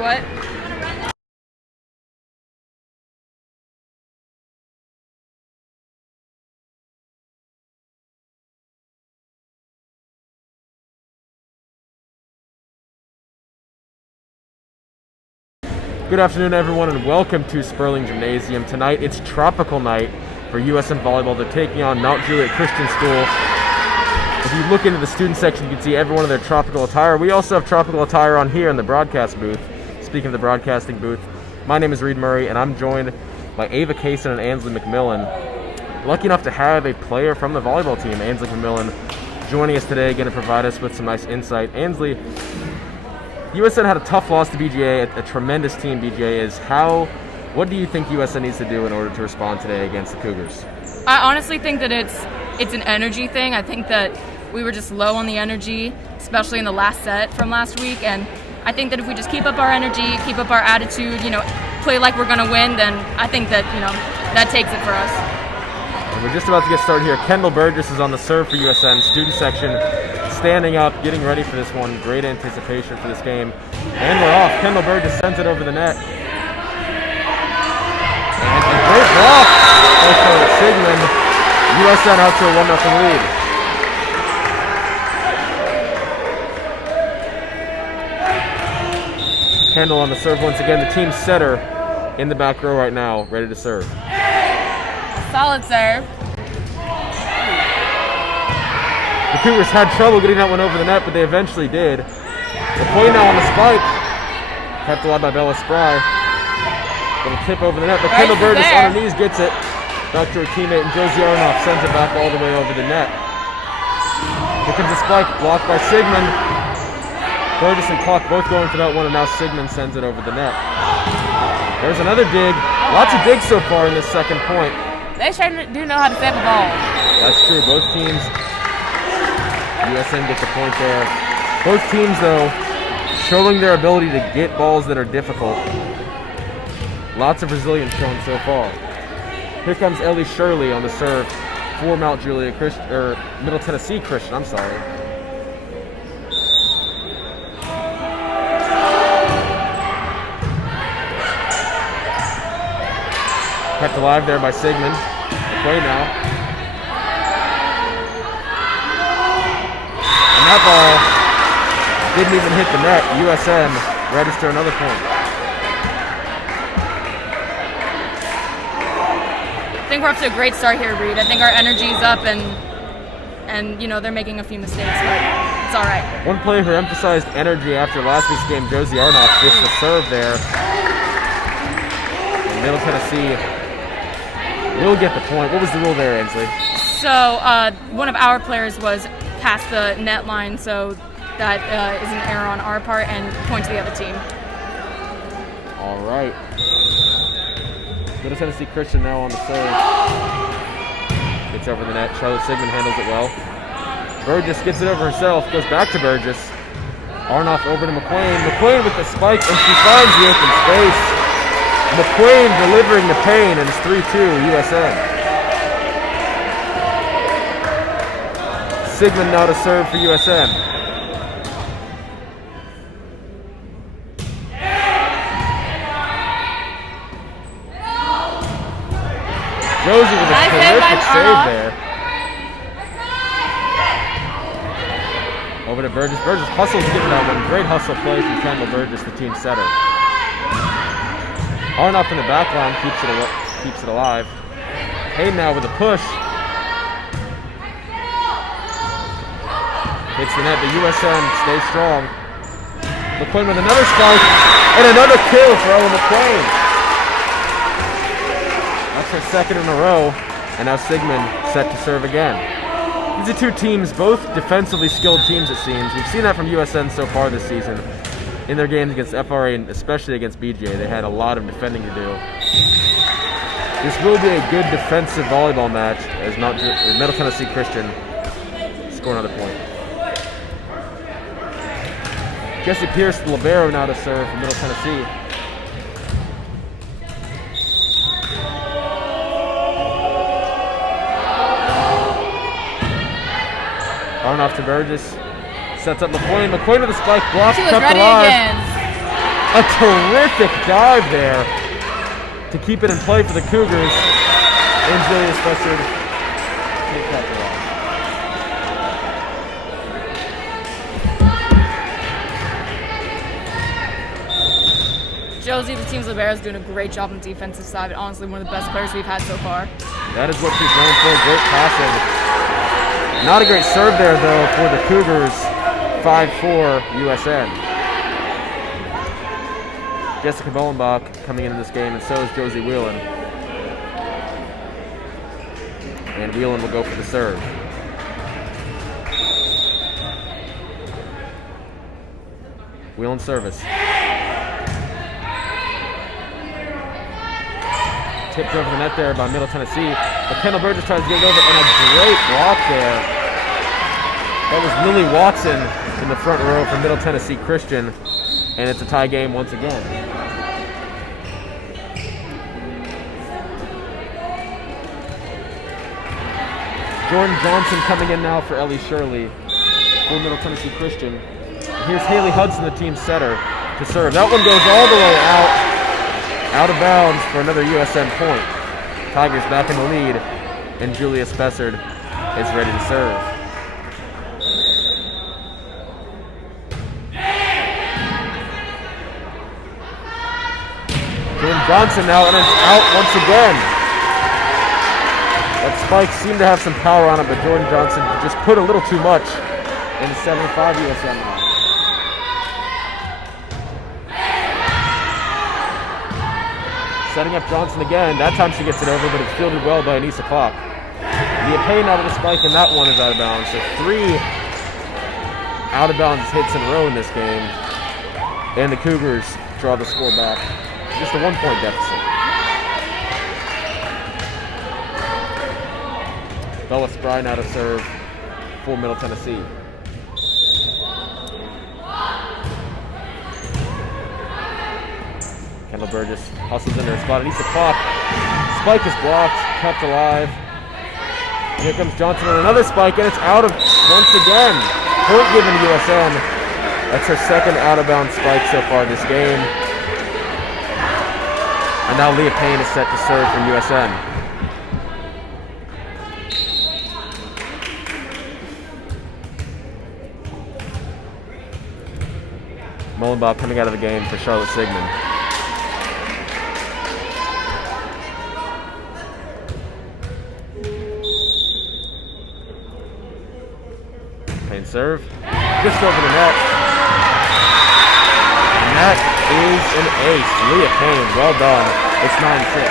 What? Good afternoon, everyone, and welcome to Sperling Gymnasium. Tonight, it's tropical night for USN Volleyball. They're taking on Mount Juliet Christian School. If you look into the student section, you can see everyone in their tropical attire. We also have tropical attire on here in the broadcast booth. Speaking of the broadcasting booth, my name is Reed Murray, and I'm joined by Ava Kaysen and Ansley McMillan. Lucky enough to have a player from the volleyball team, Ansley McMillan, joining us today, going to provide us with some nice insight. Ansley, USN had a tough loss to BGA, a tremendous team BGA is. What do you think USN needs to do in order to respond today against the Cougars? I honestly think that it's an energy thing. I think that we were just low on the energy, especially in the last set from last week. And I think that if we just keep up our energy, keep up our attitude, play like we're going to win, then I think that, that takes it for us. And we're just about to get started here. Kendall Burgess is on the serve for USN. Student section standing up, getting ready for this one. Great anticipation for this game. And we're off. Kendall Burgess sends it over the net. And a great block by Sigmund. USN out to a 1-0 lead. Kendall on the serve once again. The team setter in the back row right now, ready to serve. Solid serve. The Cougars had trouble getting that one over the net, but they eventually did. The play now on the spike. Kept alive by Bella Spry. Little tip over the net, but Kendall Burgess on her knees gets it. Back to her teammate, and Josie Aronoff sends it back all the way over the net. Here comes a spike, blocked by Sigmund. Burgess and Clark both going for that one, and now Sigmund sends it over the net. There's another dig. Lots of digs so far in this second point. They sure do know how to save a ball. That's true. Both teams, USN gets a point there. Both teams, though, showing their ability to get balls that are difficult. Lots of resilience shown so far. Here comes Ellie Shirley on the serve for Mount Juliet Middle Tennessee Christian. I'm sorry. Kept alive there by Sigmund. Play now. And that ball didn't even hit the net. USN register another point. I think we're off to a great start here, Reed. I think our energy's up and they're making a few mistakes, but it's all right. One player who emphasized energy after last week's game, Josie Aronoff, gets the serve there. And Middle Tennessee will get the point. What was the rule there, Ansley? So one of our players was past the net line, so that is an error on our part and point to the other team. All right. Middle Tennessee Christian now on the serve. Gets over the net. Charlotte Sigmund handles it well. Burgess gets it over herself. Goes back to Burgess. Aronoff over to McQuain. McQuain with the spike, and she finds the open space. McQuain delivering the pain, and it's 3-2 USN. Sigmund now to serve for USN. Josie with a terrific save there. Over to Burgess. Burgess hustles to get that one. Great hustle play from Kendall Burgess, the team setter. Aronoff in the back line keeps it alive. Hayden now with a push. Hits the net, but USN stays strong. McQuain with another spike and another kill for Ella McQuain. That's her second in a row, and now Sigmund set to serve again. These are two teams, both defensively skilled teams it seems. We've seen that from USN so far this season. In their games against FRA and especially against BGA, they had a lot of defending to do. This will be a good defensive volleyball match as Middle Tennessee Christian score another point. Jesse Pierce, the libero, now to serve for Middle Tennessee. Aronoff to Burgess. Sets up McQuain. McQuain with a spike block. She was ready again. A terrific dive there to keep it in play for the Cougars. And Julius Bessard take that ball. Josie, the team's libero, is doing a great job on the defensive side. Honestly, one of the best players we've had so far. That is what she's known for. Great passing. Not a great serve there, though, for the Cougars. 5-4 USN. Jessica Bollenbach coming into this game, and so is Josie Whelan. And Whelan will go for the serve. Whelan service. Tipped over the net there by Middle Tennessee. But Kendall Burgess tries to get it over, and a great block there. That was Lily Watson in the front row for Middle Tennessee Christian, and it's a tie game once again. Jordan Johnson coming in now for Ellie Shirley for Middle Tennessee Christian. Here's Haley Hudson, the team setter, to serve. That one goes all the way out of bounds for another USN point. Tigers back in the lead, and Julius Bessard is ready to serve. Jordan Johnson now, and it's out once again. That spike seemed to have some power on it, but Jordan Johnson just put a little too much in the 75 USN now. Setting up Johnson again. That time she gets it over, but it's fielded well by Anissa Klopp. Leah Payne out of the spike, and that one is out of bounds. So 3 out-of-bounds hits in a row in this game. And the Cougars draw the score back. Just a 1-point deficit. Bella Spry now to serve for Middle Tennessee. Kendall Burgess hustles into her spot. Anissa Klopp. Spike is blocked, kept alive. Here comes Johnson on another spike, and it's out of once again. Point given to USN. That's her second out-of-bounds spike so far this game. And now Leah Payne is set to serve for USN. Mullenbaugh coming out of the game for Charlotte Sigmund. Payne serve. Just over the net. And that is an ace. Leah Payne, well done. It's 9-6.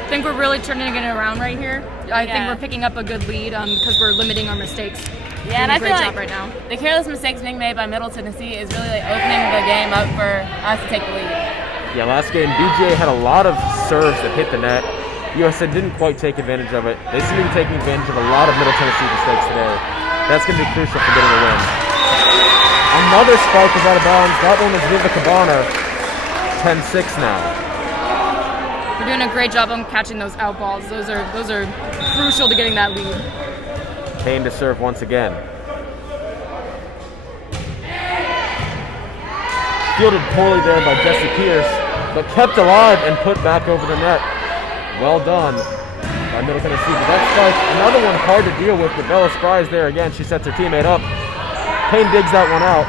I think we're really turning it around right here. I think we're picking up a good lead because we're limiting our mistakes. Yeah, and I feel like right now. The careless mistakes being made by Middle Tennessee is really opening the game up for us to take the lead. Yeah, last game, BGA had a lot of serves that hit the net. USN didn't quite take advantage of it. They seem to be taking advantage of a lot of Middle Tennessee mistakes today. That's going to be crucial for getting a win. Another spike is out of bounds. That one is Viva Cabana. 10-6 now. We're doing a great job on catching those out balls. Those are crucial to getting that lead. Payne to serve once again. Fielded poorly there by Jessie Pierce, but kept alive and put back over the net. Well done by Middle Tennessee. But that spike, another one hard to deal with, but Bella Spry is there again. She sets her teammate up. Payne digs that one out.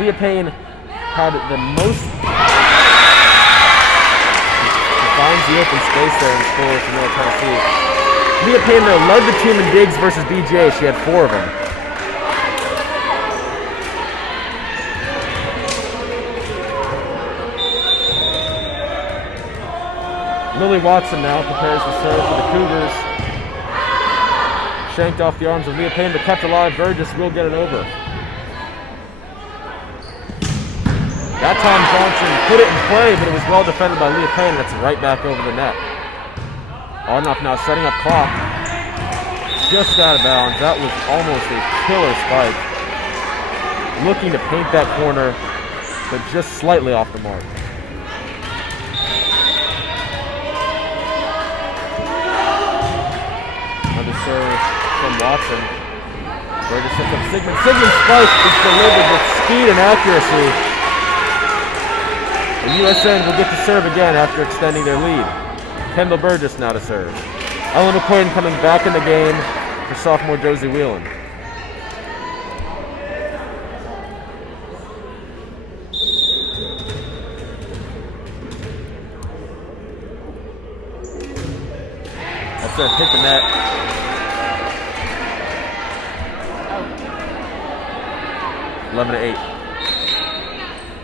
Leah Payne had the most. She finds the open space there and scores for Middle Tennessee. Leah Payne, though, led the team in digs versus BJ. She had 4 of them. Lily Watson now prepares to serve for the Cougars. Shanked off the arms of Leah Payne, but kept alive. Burgess will get it over. That time Johnson put it in play, but it was well defended by Leah Payne. That's right back over the net. Arnoff now setting up Klopp. Just out of bounds. That was almost a killer spike. Looking to paint that corner, but just slightly off the mark. Another serve from Watson. Burgess sets up Sigmund. Sigmund's spike is delivered with speed and accuracy. And USN will get to serve again after extending their lead. Kendall Burgess now to serve. Ellen McQuaid coming back in the game for sophomore Josie Whelan. That's it, hit the net. 11-8.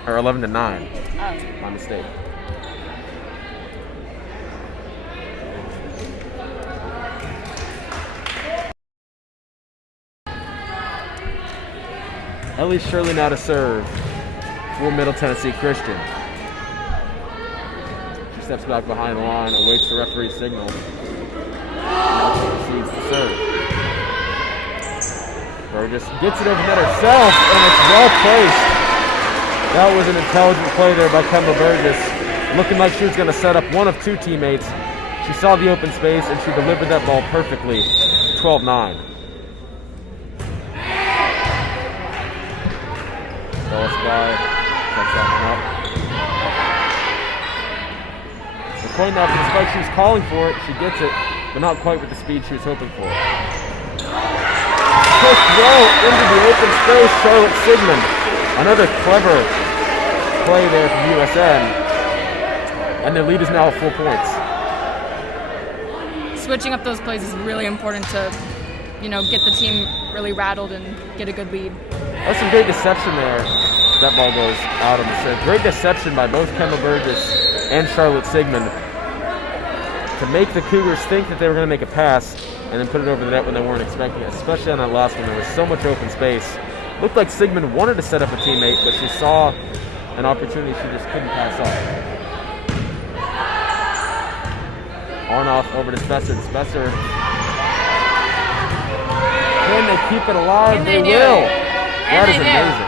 Or 11-9. My mistake. Ellie Shirley now to serve for Middle Tennessee Christian. She steps back behind the line, awaits the referee's signal. Now she proceeds to serve. Burgess gets it over net herself, and it's well placed. That was an intelligent play there by Kendall Burgess. Looking like she was going to set up one of two teammates. She saw the open space, and she delivered that ball perfectly. 12-9. Ellis by, sets that one up. McQuaid now for the spike, she was calling for it, she gets it, but not quite with the speed she was hoping for. Pushed well into the open space, Charlotte Sigmund. Another clever play there from USN. And their lead is now 4 points. Switching up those plays is really important to, get the team really rattled and get a good lead. That's some great deception there. That ball goes out of the set. Great deception by both Kendall Burgess and Charlotte Sigmund to make the Cougars think that they were going to make a pass and then put it over the net when they weren't expecting it, especially on that last one. There was so much open space. Looked like Sigmund wanted to set up a teammate, but she saw an opportunity she just couldn't pass up. Arnoff over to Spesser. Spesser. Can they keep it alive? They will. That is amazing.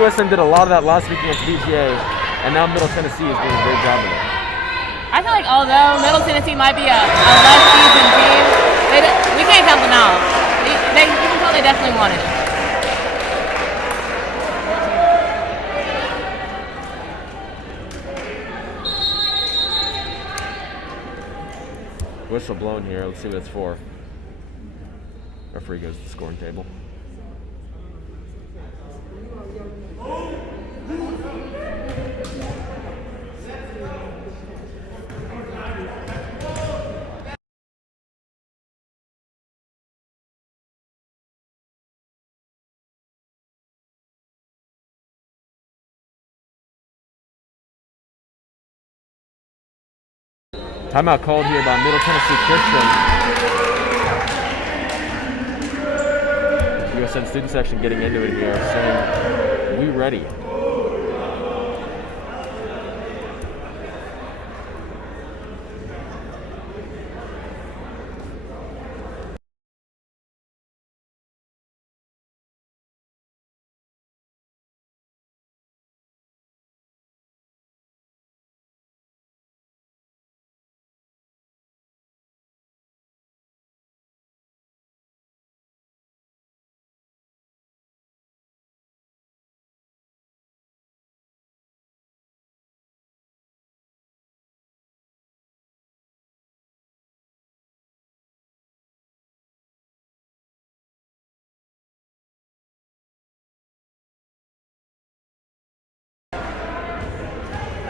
USN did a lot of that last week against BGA, and now Middle Tennessee is doing a great job of it. I feel like although Middle Tennessee might be a less seasoned team, we can't count them out. You can tell they definitely wanted it. Whistle blown here. Let's see what it's for. Referee goes to the scoring table. Timeout called here by Middle Tennessee Christian. USN student section getting into it here, saying, "We ready."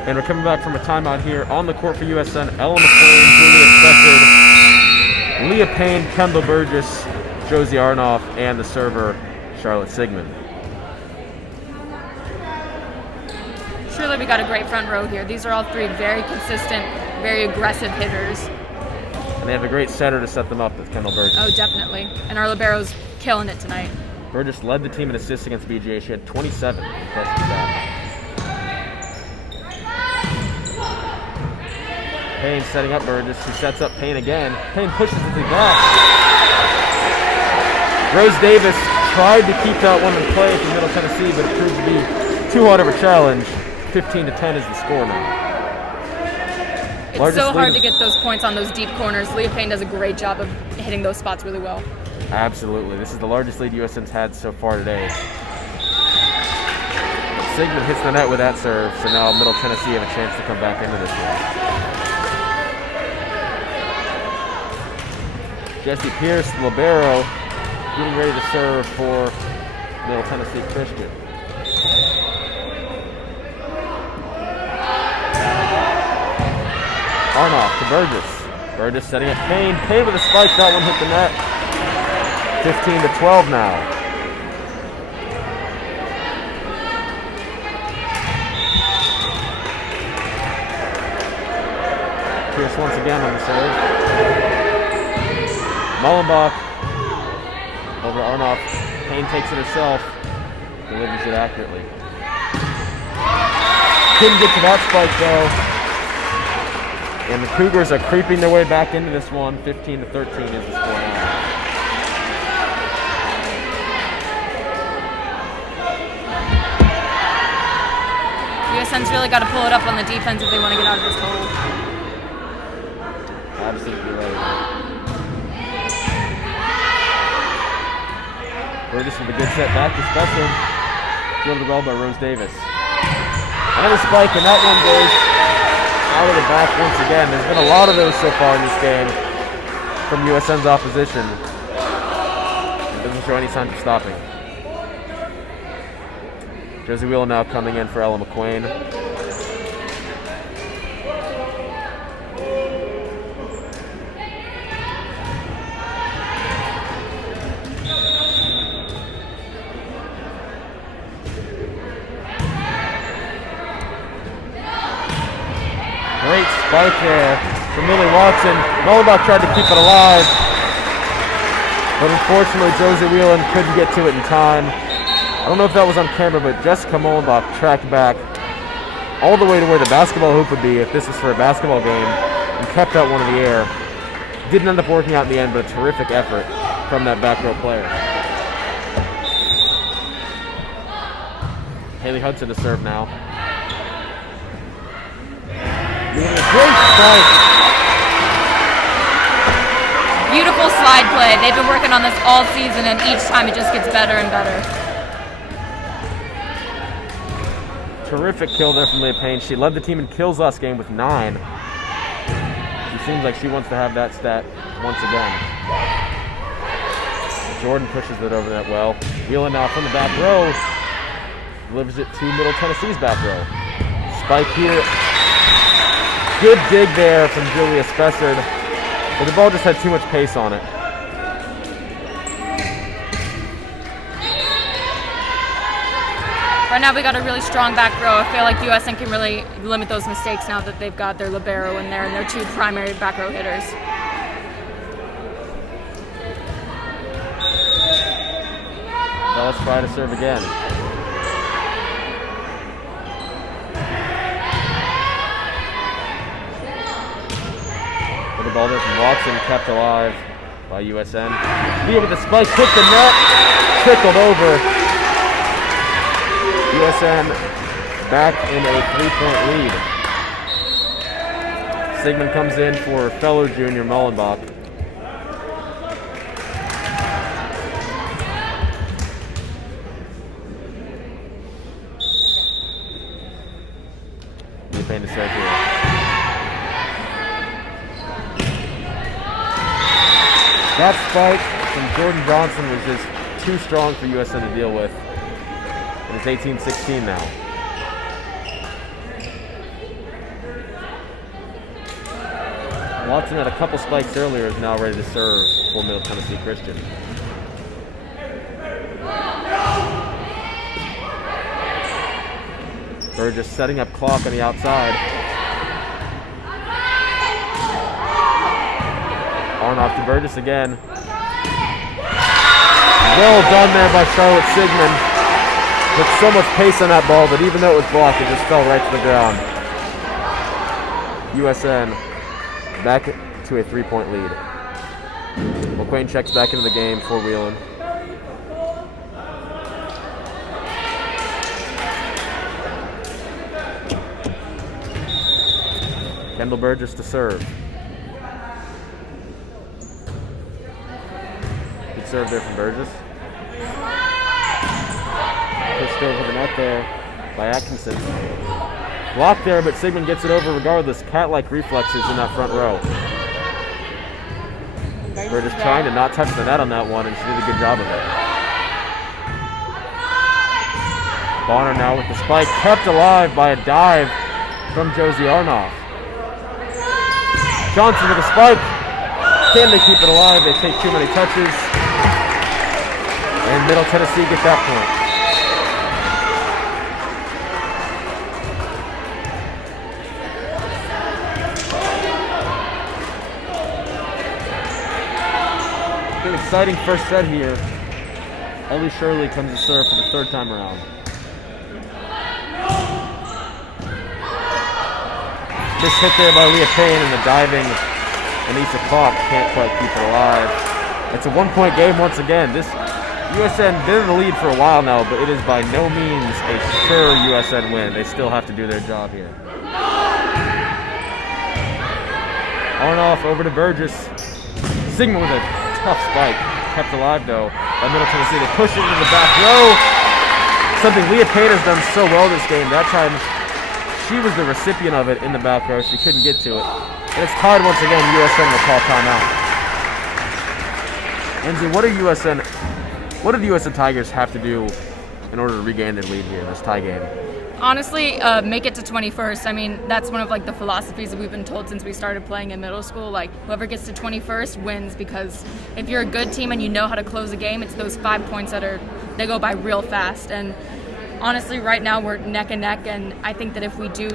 And we're coming back from a timeout here on the court for USN. Ella McLean, Julia Spector, Leah Payne, Kendall Burgess, Josie Arnoff, and the server, Charlotte Sigmund. Surely we got a great front row here. These are all three very consistent, very aggressive hitters. And they have a great setter to set them up with Kendall Burgess. Oh, definitely. And our libero's killing it tonight. Burgess led the team in assists against BGA. She had 27. Impressive stat. Payne setting up Burgess. She sets up Payne again. Payne pushes it to the back. Rose Davis tried to keep that one in play from Middle Tennessee, but it proved to be too hard of a challenge. 15-10 is the score now. It's so hard to get those points on those deep corners. Leah Payne does a great job of hitting those spots really well. Absolutely. This is the largest lead USN's had so far today. Sigmund hits the net with that serve, so now Middle Tennessee have a chance to come back into this one. Jesse Pierce, libero, getting ready to serve for Middle Tennessee Christian. Arnoff to Burgess. Burgess setting up Payne. Payne with a spike. That one hit the net. 15-12 now. Pierce once again on the serve. Mullenbach over to Arnoff. Payne takes it herself. Delivers it accurately. Couldn't get to that spike though. And the Cougars are creeping their way back into this one. 15-13 is the score now. USN's really got to pull it up on the defense if they want to get out of this hole. Absolutely right. Burgess with a good set back to Spencer. Fielded well by Rose Davis. And a spike, and that one goes out of the back once again. There's been a lot of those so far in this game from USN's opposition. It doesn't show any signs of stopping. Josie Wheeler now coming in for Ella McQueen. Great spike there from Millie Watson. Mullenbach tried to keep it alive, but unfortunately Josie Whelan couldn't get to it in time. I don't know if that was on camera, but Jessica Mullenbach tracked back all the way to where the basketball hoop would be if this was for a basketball game and kept that one in the air. Didn't end up working out in the end, but a terrific effort from that back row player. Haley Hudson to serve now. Great spike. Beautiful slide play. They've been working on this all season, and each time it just gets better and better. Terrific kill there from Leah Payne. She led the team in kills last game with 9. She seems like she wants to have that stat once again. Jordan pushes it over that well. Wheeling now from the back row. Delivers it to Middle Tennessee's back row. Spike here. Good dig there from Julia Spessard, but the ball just had too much pace on it. Right now we got a really strong back row. I feel like USN can really limit those mistakes now that they've got their libero in there and their 2 primary back row hitters. Well, let's try to serve again. The ball there from Watson, kept alive by USN. Here with the spike, hit the net, trickled over. USN back in a 3-point lead. Sigmund comes in for fellow junior Mullenbach. Payne to serve here. That spike from Jordan Johnson was just too strong for USN to deal with. And it's 18-16 now. Watson had a couple spikes earlier, is now ready to serve for Middle Tennessee Christian. Burgess setting up clock on the outside. Arnoff to Burgess again. Well done there by Charlotte Sigmund. Put so much pace on that ball that even though it was blocked, it just fell right to the ground. USN back to a 3-point lead. McQueen checks back into the game for Wheelan. Kendall Burgess to serve. To Good serve there from Burgess. Pushed over the net there by Atkinson. Blocked there, but Sigmund gets it over regardless. Cat-like reflexes in that front row. Burgess trying to not touch the net on that one, and she did a good job of it. Bonner now with the spike, kept alive by a dive from Josie Arnoff. Johnson with a spike. Can they keep it alive? They take too many touches. And Middle Tennessee get that point. An exciting first set here. Ellie Shirley comes to serve for the third time around. This hit there by Leah Payne and the diving Anissa Clark can't quite keep it alive. It's a 1-point game once again. This USN been in the lead for a while now, but it is by no means a sure USN win. They still have to do their job here. Arnoff over to Burgess. Sigmund with a tough spike. Kept alive though by Middle Tennessee. They push it into the back row. Something Leah Payne has done so well this game. That time she was the recipient of it in the back row. She couldn't get to it. And it's tied once again. USN will call timeout. Enzi, what do the USN Tigers have to do in order to regain their lead here in this tie game? Honestly, make it to 21st. I mean, that's one of like the philosophies that we've been told since we started playing in middle school. Like, whoever gets to 21st wins, because if you're a good team and you know how to close a game, it's those 5 points they go by real fast. And honestly, right now we're neck and neck, and I think that if we do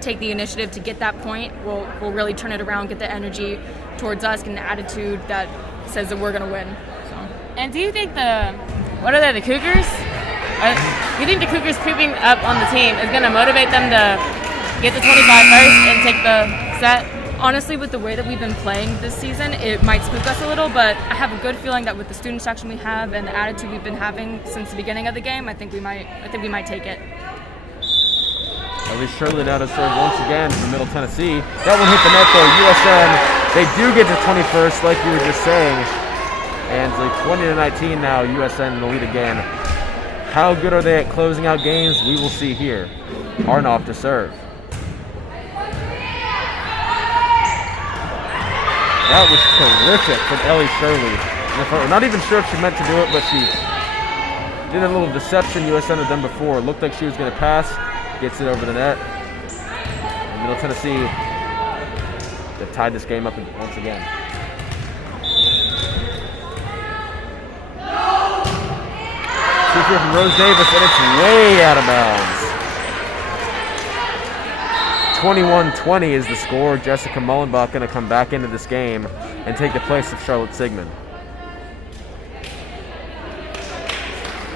take the initiative to get that point, we'll really turn it around, get the energy towards us, and the attitude that says that we're going to win. So. And do you think the Cougars? Do you think the Cougars creeping up on the team is going to motivate them to get to 25 first and take the set? Honestly, with the way that we've been playing this season, it might spook us a little, but I have a good feeling that with the student section we have and the attitude we've been having since the beginning of the game, I think we might take it. At least Shirley now to serve once again for Middle Tennessee. That one hit the net though. USN, they do get to 21st, like you were just saying. And it's like 20-19 now. USN in the lead again. How good are they at closing out games? We will see here. Arnoff to serve. That was terrific from Ellie Shirley. I'm not even sure if she meant to do it, but she did a little deception USN had done before. It looked like she was going to pass. Gets it over the net. And Middle Tennessee, they've tied this game up once again. Here from Rose Davis, and it's way out of bounds. 21-20 is the score. Jessica Mullenbach going to come back into this game and take the place of Charlotte Sigmund.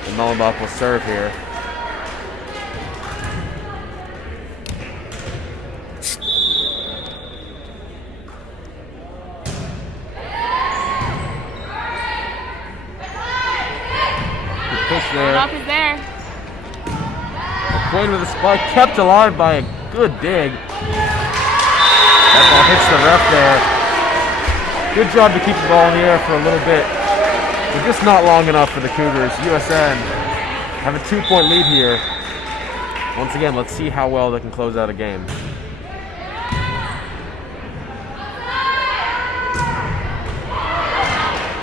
And Mullenbach will serve here. Arnoff is there. McQuain with a spike, kept alive by a good dig. That ball hits the ref there. Good job to keep the ball in the air for a little bit, but just not long enough for the Cougars. USN have a 2-point lead here. Once again, let's see how well they can close out a game.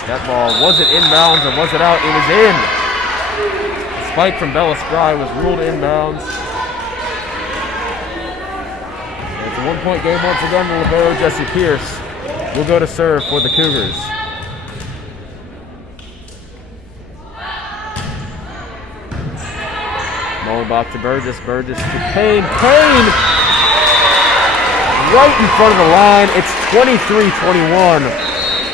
That ball, was it inbounds or was it out? It was in. Spike from Bella Spry was ruled inbounds. And it's a 1-point game once again. The libero Jesse Pierce will go to serve for the Cougars. Mullenbach to Burgess. Burgess to Payne. Payne! Right in front of the line. It's 23-21.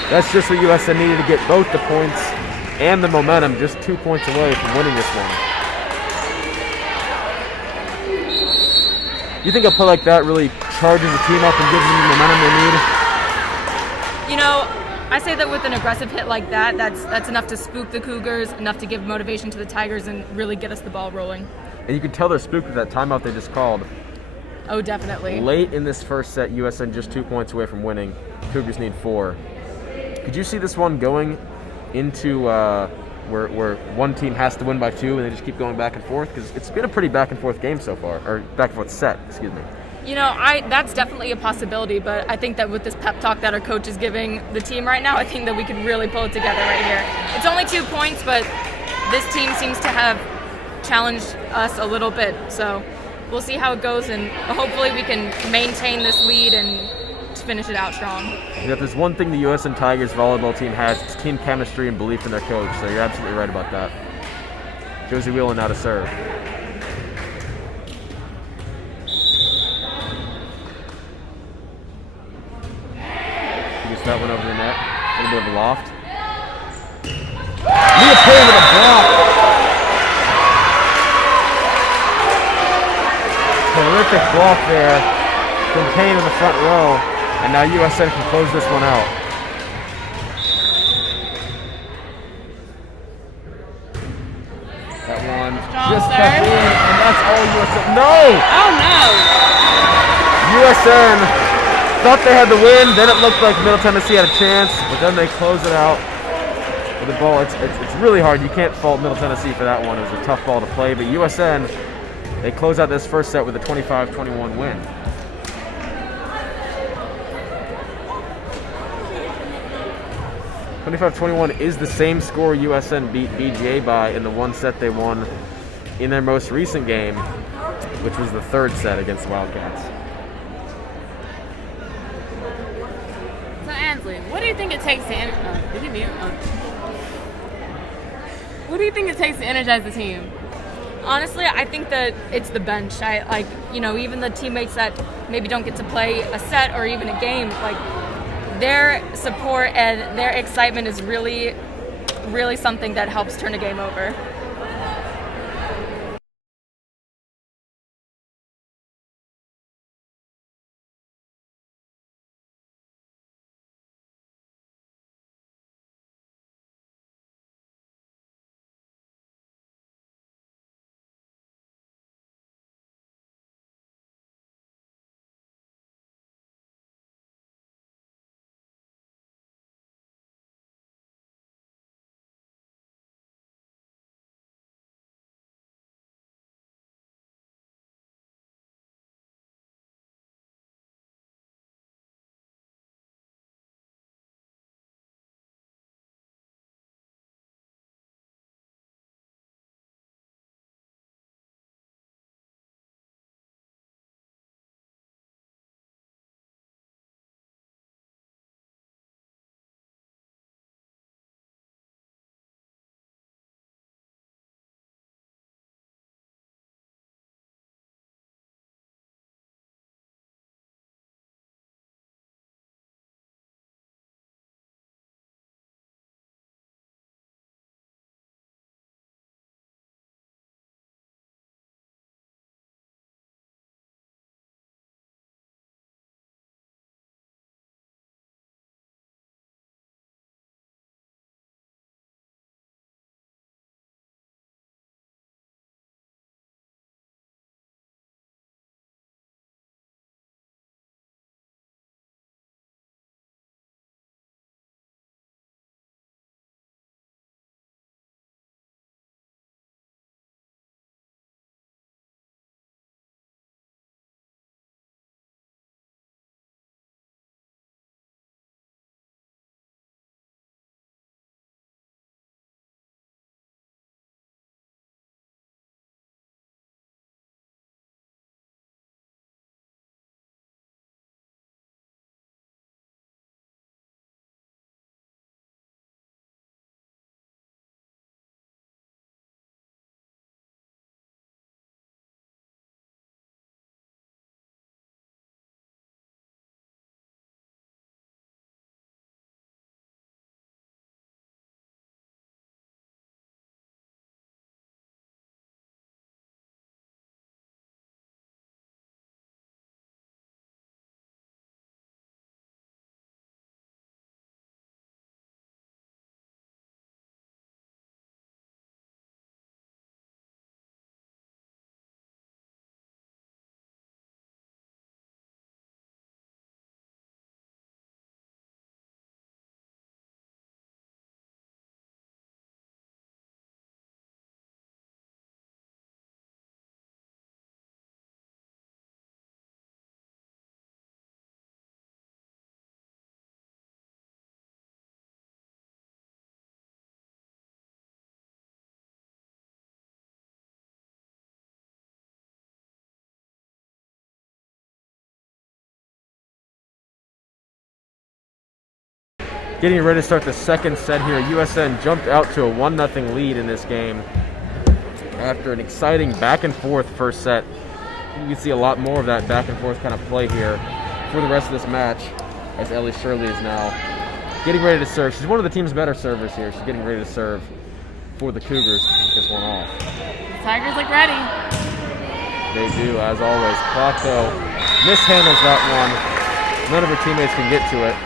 That's just what USN needed to get both the points and the momentum, just 2 points away from winning this one. You think a play like that really charges the team up and gives them the momentum they need? You know, I say that with an aggressive hit like that, that's enough to spook the Cougars, enough to give motivation to the Tigers and really get us the ball rolling. And you can tell they're spooked with that timeout they just called. Oh, definitely. Late in this first set, USN just 2 points away from winning. Cougars need 4. Could you see this one going into where one team has to win by 2 and they just keep going back and forth? Because it's been a pretty back and forth game so far, or back and forth set, excuse me. That's definitely a possibility, but I think that with this pep talk that our coach is giving the team right now, I think that we could really pull it together right here. It's only 2 points, but this team seems to have challenged us a little bit, so we'll see how it goes, and hopefully we can maintain this lead and finish it out strong. If there's one thing the USN Tigers volleyball team has, it's team chemistry and belief in their coach, so you're absolutely right about that. Josie Whelan now to serve. That one over the net. A little bit of a loft. Leah Payne with a block. Terrific block there from Payne in the front row. And now USN can close this one out. That one just kept in, and that's all USN. No! Oh no! USN thought they had the win, then it looked like Middle Tennessee had a chance, but then they close it out with the ball. It's really hard. You can't fault Middle Tennessee for that one. It was a tough ball to play, but USN, they close out this first set with a 25-21 win. (25-21) is the same score USN beat BGA by in the one set they won in their most recent game, which was the third set against the Wildcats. What do you think it takes to What do you think it takes to energize the team? Honestly, I think that it's the bench. Even the teammates that maybe don't get to play a set or even a game, like their support and their excitement is really, really something that helps turn a game over. Getting ready to start the second set here. USN jumped out to a 1-0 lead in this game after an exciting back and forth first set. You can see a lot more of that back and forth kind of play here for the rest of this match, as Ellie Shirley is now getting ready to serve. She's one of the team's better servers here. She's getting ready to serve for the Cougars to kick this one off. Tigers look ready. They do, as always. Clock, though, mishandles that one. None of her teammates can get to it.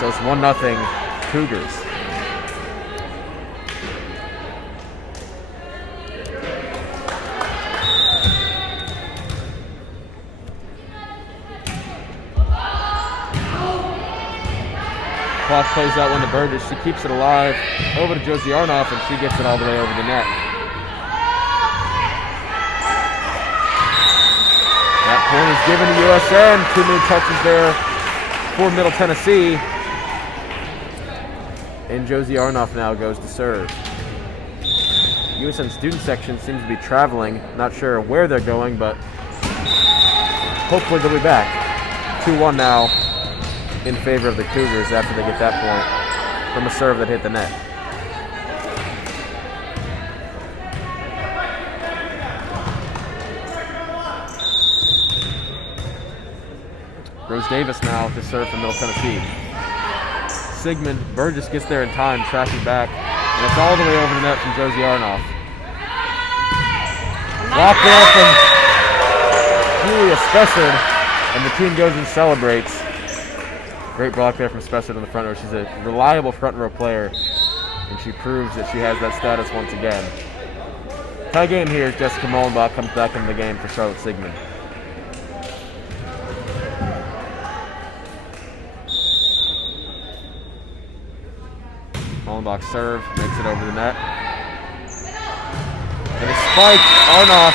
So it's 1-0 Cougars. Clock plays that one to Burgess. She keeps it alive. Over to Josie Arnoff, and she gets it all the way over the net. That point is given to USN. 2 new touches there for Middle Tennessee. And Josie Arnoff now goes to serve. USN student section seems to be traveling. Not sure where they're going, but hopefully they'll be back. 2-1 now in favor of the Cougars after they get that point from a serve that hit the net. Rose Davis now to serve for Middle Tennessee. Sigmund Burgess gets there in time, tracking back, and it's all the way over the net from Josie Arnoff. Block there from Julia Spessard, and the team goes and celebrates. Great block there from Spessard in the front row. She's a reliable front row player, and she proves that she has that status once again. Tie game here as Jessica Mullenbach comes back into the game for Charlotte Sigmund. Mullenbach serve, makes it over the net. And a spike, Arnoff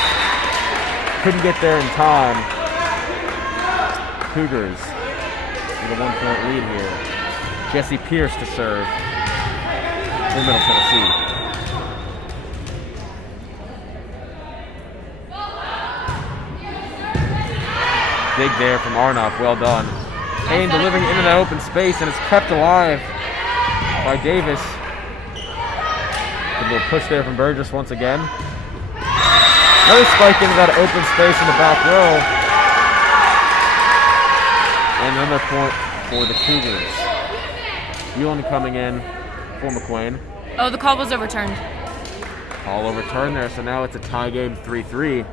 couldn't get there in time. Cougars with a 1-point lead here. Jessie Pierce to serve for Middle Tennessee. Dig there from Arnoff, well done. Payne delivering into that open space, and it's kept alive by Davis. A little push there from Burgess once again. Another spike into that open space in the back row. And another point for the Cougars. Whelan coming in for McQueen. Oh, the call was overturned. All overturned there, so now it's a tie game 3-3.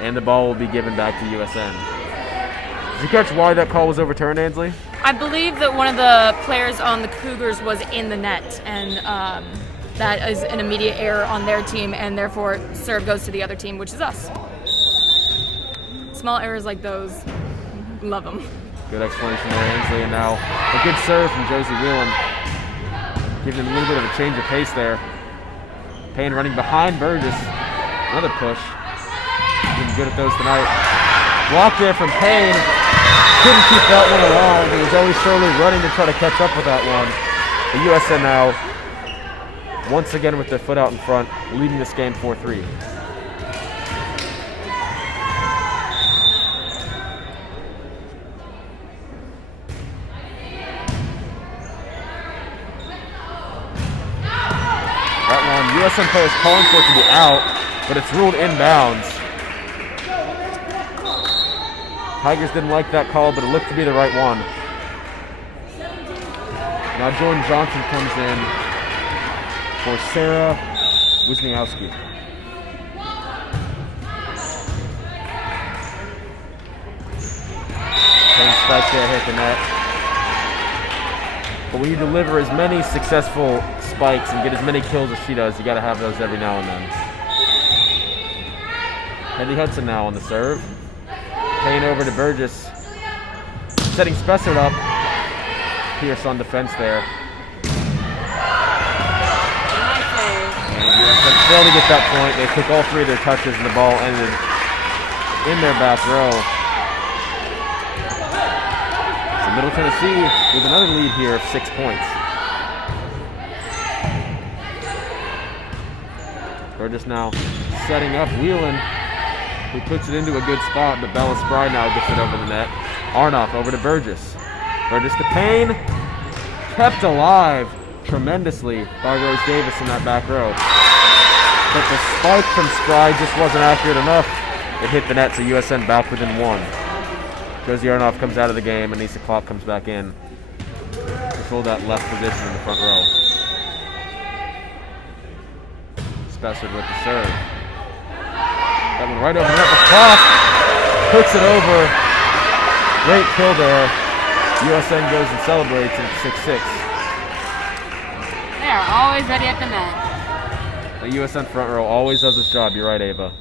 And the ball will be given back to USN. Did you catch why that call was overturned, Ansley? I believe that one of the players on the Cougars was in the net, and that is an immediate error on their team, and therefore serve goes to the other team, which is us. Small errors like those, love them. Good explanation there, Ansley, and now a good serve from Josie Whelan, giving them a little bit of a change of pace there. Payne running behind Burgess. Another push. Been good at those tonight. Block there from Payne. Couldn't keep that one alive. It was always Shirley running to try to catch up with that one. The USN now, once again with their foot out in front, leading this game 4-3. That one, USN players calling for it to be out, but it's ruled inbounds. Tigers didn't like that call, but it looked to be the right one. Now Jordan Johnson comes in for Sarah Wisniewski. Payne spike there, hit the net. But when you deliver as many successful spikes and get as many kills as she does, you got to have those every now and then. Henry Hudson now on the serve. Payne over to Burgess. Setting Spessard up. Pierce on defense there. And USN failed to get that point. They took all 3 of their touches and the ball ended in their back row. So Middle Tennessee with another lead here of 6 points. Burgess now setting up Whelan, who puts it into a good spot, but Bella Spry now gets it over the net. Arnoff over to Burgess. Burgess to Payne. Kept alive tremendously by Rose Davis in that back row. But the spike from Spry just wasn't accurate enough. It hit the net, so USN back within 1. Josie Aronoff comes out of the game, and Nisa Klopp comes back in to fill that left position in the front row. Spessard with the serve. That one right over the net with Klopp. Puts it over. Great kill there. USN goes and celebrates, and it's 6-6. They are always ready at the net. The USN front row always does its job. You're right, Ava.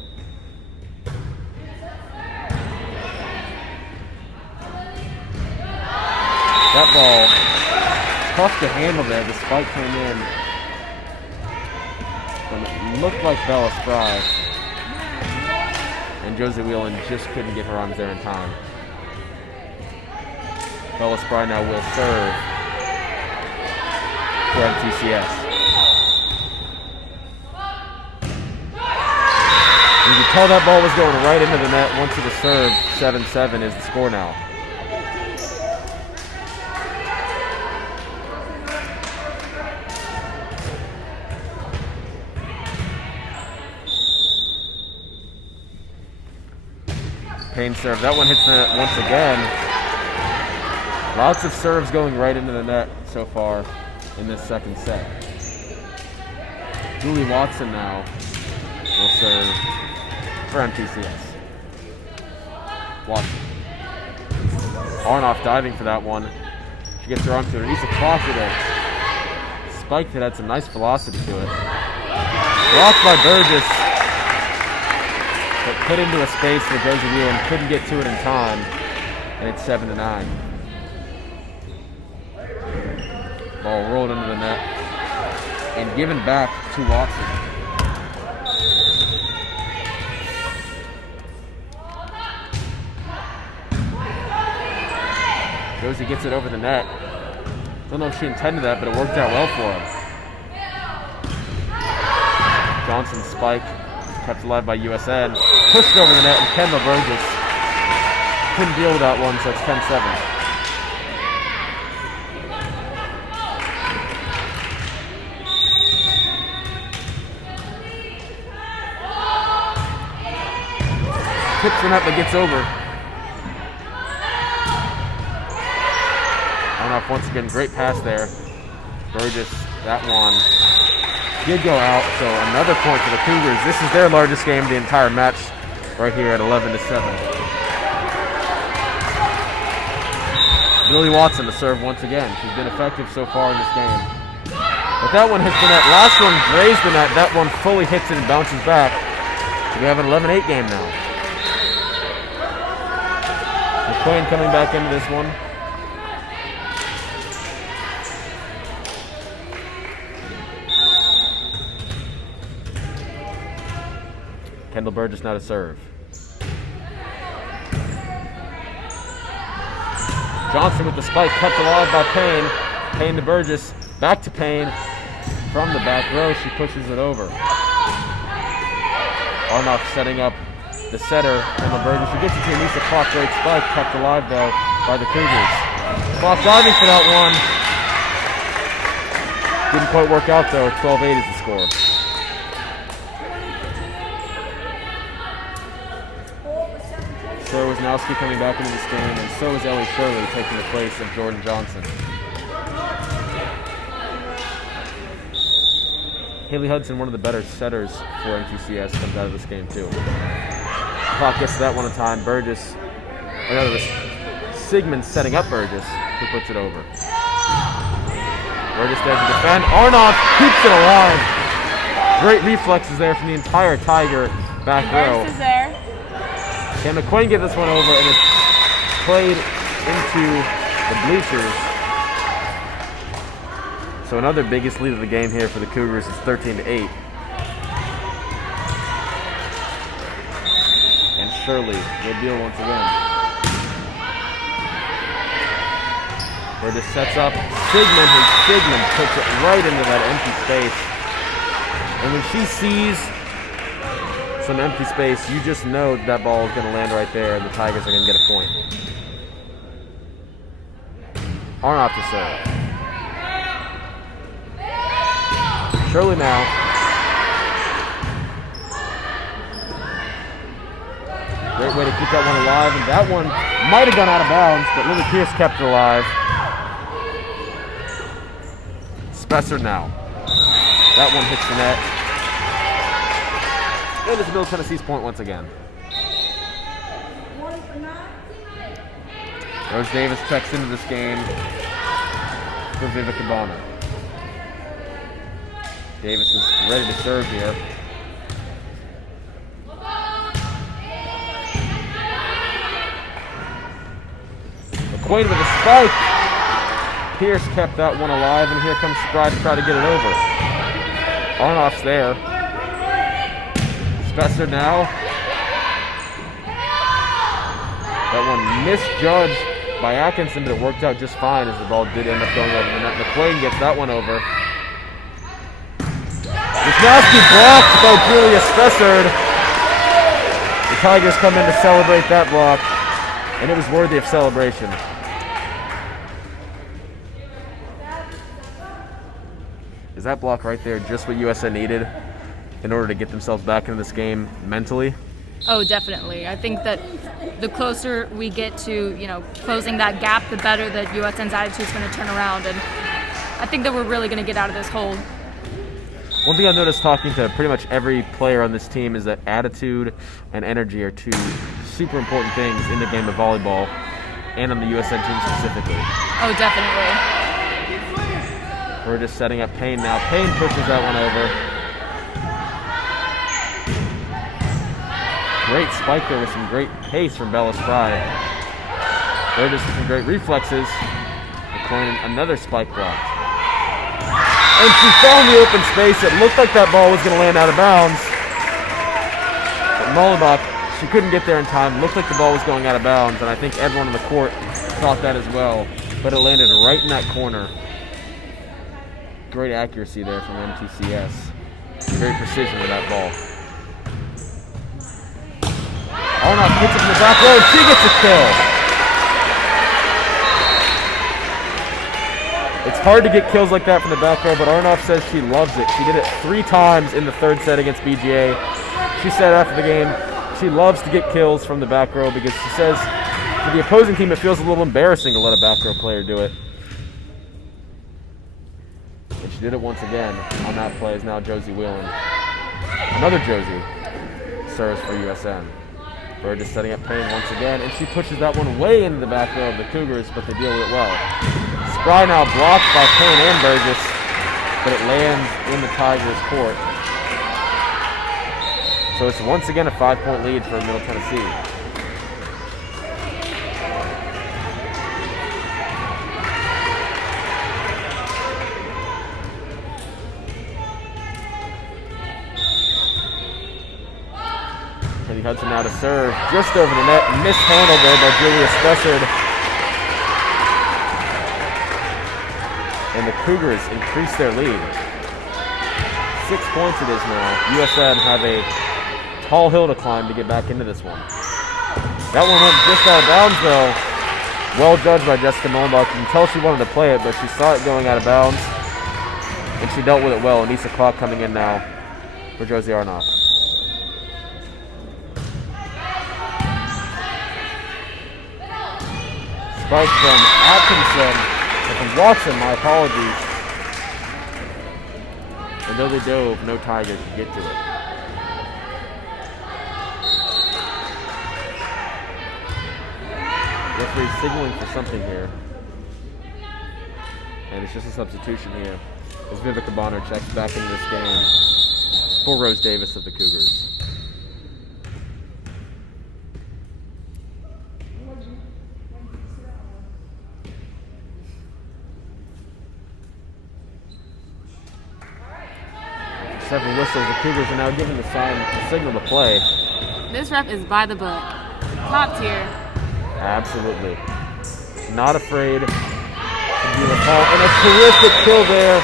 That ball, tough to handle there. The spike came in. And it looked like Bella Spry. And Josie Whelan just couldn't get her arms there in time. Bella Spry now will serve for MTCS. You can tell that ball was going right into the net once it was served. 7-7 is the score now. Payne serve. That one hits the net once again. Lots of serves going right into the net so far in this second set. Julie Watson now will serve for MTCS. Watson. Arnoff diving for that one. She gets her arm to it. Nisa Klopp with a spike that had some nice velocity to it. Blocked by Burgess. But put into a space where Josie Whelan couldn't get to it in time, and it's 7-9. Ball rolled into the net and given back to Watson. Josie gets it over the net. Don't know if she intended that, but it worked out well for him. Johnson's spike. Kept alive by USN. Pushed over the net, and Kendall Burgess couldn't deal with that one, so it's 10-7. Tips the net, but gets over. Arnoff once again, great pass there. Burgess, that one did go out, so another point for the Cougars. This is their largest game of the entire match, right here at 11-7. Julie Watson to serve once again. She's been effective so far in this game. But that one hits the net. Last one grazed the net. That one fully hits it and bounces back. So we have an 11-8 game now. McQueen coming back into this one. Kendall Burgess now to serve. Johnson with the spike, kept alive by Payne. Payne to Burgess, back to Payne. From the back row, she pushes it over. Arnoff setting up the setter, Kendall Burgess, who gets it to Anissa Klopp. Great spike, kept alive though by the Cougars. Klopp diving for that one. Didn't quite work out though. 12-8 is the score. Sarah Wisnowski coming back into this game, and so is Ellie Shirley taking the place of Jordan Johnson. Haley Hudson, one of the better setters for MTCS, comes out of this game too. Clock gets to that one at a time. Burgess, another Sigmund setting up Burgess, who puts it over. Burgess doesn't defend. Arnoff keeps it alive. Great reflexes there from the entire Tiger back row. Burgess is there. Can McQueen get this one over, and it's played into the bleachers. So another biggest lead of the game here for the Cougars is 13-8. And Shirley will deal once again. Burgess sets up Sigmund, and Sigmund puts it right into that empty space. And when she sees some empty space, you just know that ball is going to land right there, and the Tigers are going to get a point. Arnoff to serve. Shirley now. Great way to keep that one alive, and that one might have gone out of bounds, but Lily Pierce kept it alive. Spessard now. That one hits the net. And it's Middle Tennessee's point once again. Rose Davis checks into this game for Vivica Bonner. Davis is ready to serve here. McQuaid with a spike. Pierce kept that one alive, and here comes Spry to try to get it over. Arnoff's there. Spessard now. That one misjudged by Atkinson, but it worked out just fine as the ball did end up going over the net. McQuaid gets that one over. Wisnowski blocked by Julia Spessard. The Tigers come in to celebrate that block, and it was worthy of celebration. Is that block right there just what USN needed in order to get themselves back into this game mentally? Oh, definitely. I think that the closer we get to, closing that gap, the better that USN's attitude is going to turn around. And I think that we're really going to get out of this hole. One thing I've noticed talking to pretty much every player on this team is that attitude and energy are two super important things in the game of volleyball and on the USN team specifically. Oh, definitely. We're just setting up Payne now. Payne pushes that one over. Great spike there with some great pace from Bella Spry. There just some great reflexes. McLean, another spike block. And she found the open space. It looked like that ball was going to land out of bounds. But Mullenbach, she couldn't get there in time. Looked like the ball was going out of bounds, and I think everyone on the court thought that as well. But it landed right in that corner. Great accuracy there from MTCS. Great precision with that ball. Arnoff hits it from the back row, and she gets a kill. It's hard to get kills like that from the back row, but Arnoff says she loves it. She did it 3 times in the 3rd set against BGA. She said after the game she loves to get kills from the back row because she says for the opposing team it feels a little embarrassing to let a back row player do it. And she did it once again on that play is now Josie Whelan. Another Josie serves for USN. Burgess setting up Payne once again, and she pushes that one way into the back row of the Cougars, but they deal with it well. Spry now blocked by Payne and Burgess, but it lands in the Tigers' court. So it's once again a 5-point lead for Middle Tennessee. Hudson now to serve, just over the net, mishandled there by Julia Spessard. And the Cougars increase their lead. 6 points it is now. USN have a tall hill to climb to get back into this one. That one went just out of bounds though. Well judged by Jessica Mullenbach. You can tell she wanted to play it, but she saw it going out of bounds. And she dealt with it well. Anissa Clark coming in now for Josie Arnoff. Spike from Atkinson, and from Watson, my apologies. And though they dove, no Tigers could get to it. Referee's signaling for something here. And it's just a substitution here. As Vivica Bonner checks back into this game for Rose Davis of the Cougars. Several whistles, the Cougars are now given the signal to play. This ref is by the book. Top tier. Absolutely. Not afraid to do the call. And a terrific kill there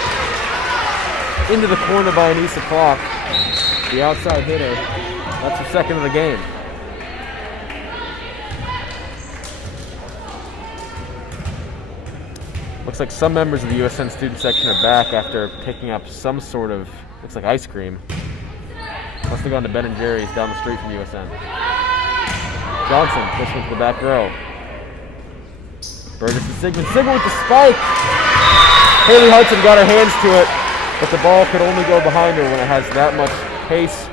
into the corner by Anissa Clark, the outside hitter. That's the second of the game. Looks like some members of the USN student section are back after picking up some sort of, looks like ice cream. Must have gone to Ben & Jerry's down the street from USN. Johnson pushing to the back row. Burgess and Sigmund. Sigmund with the spike! Haley Hudson got her hands to it, but the ball could only go behind her when it has that much pace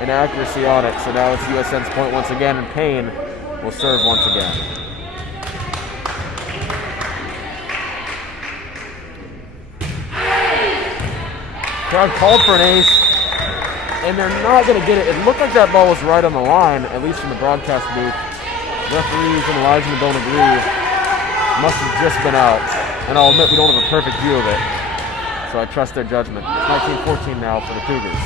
and accuracy on it. So now it's USN's point once again, and Payne will serve once again. Crowd called for an ace, and they're not going to get it. It looked like that ball was right on the line, at least from the broadcast booth. Referees and linesmen don't agree. Must have just been out. And I'll admit we don't have a perfect view of it, so I trust their judgment. It's 19-14 now for the Cougars.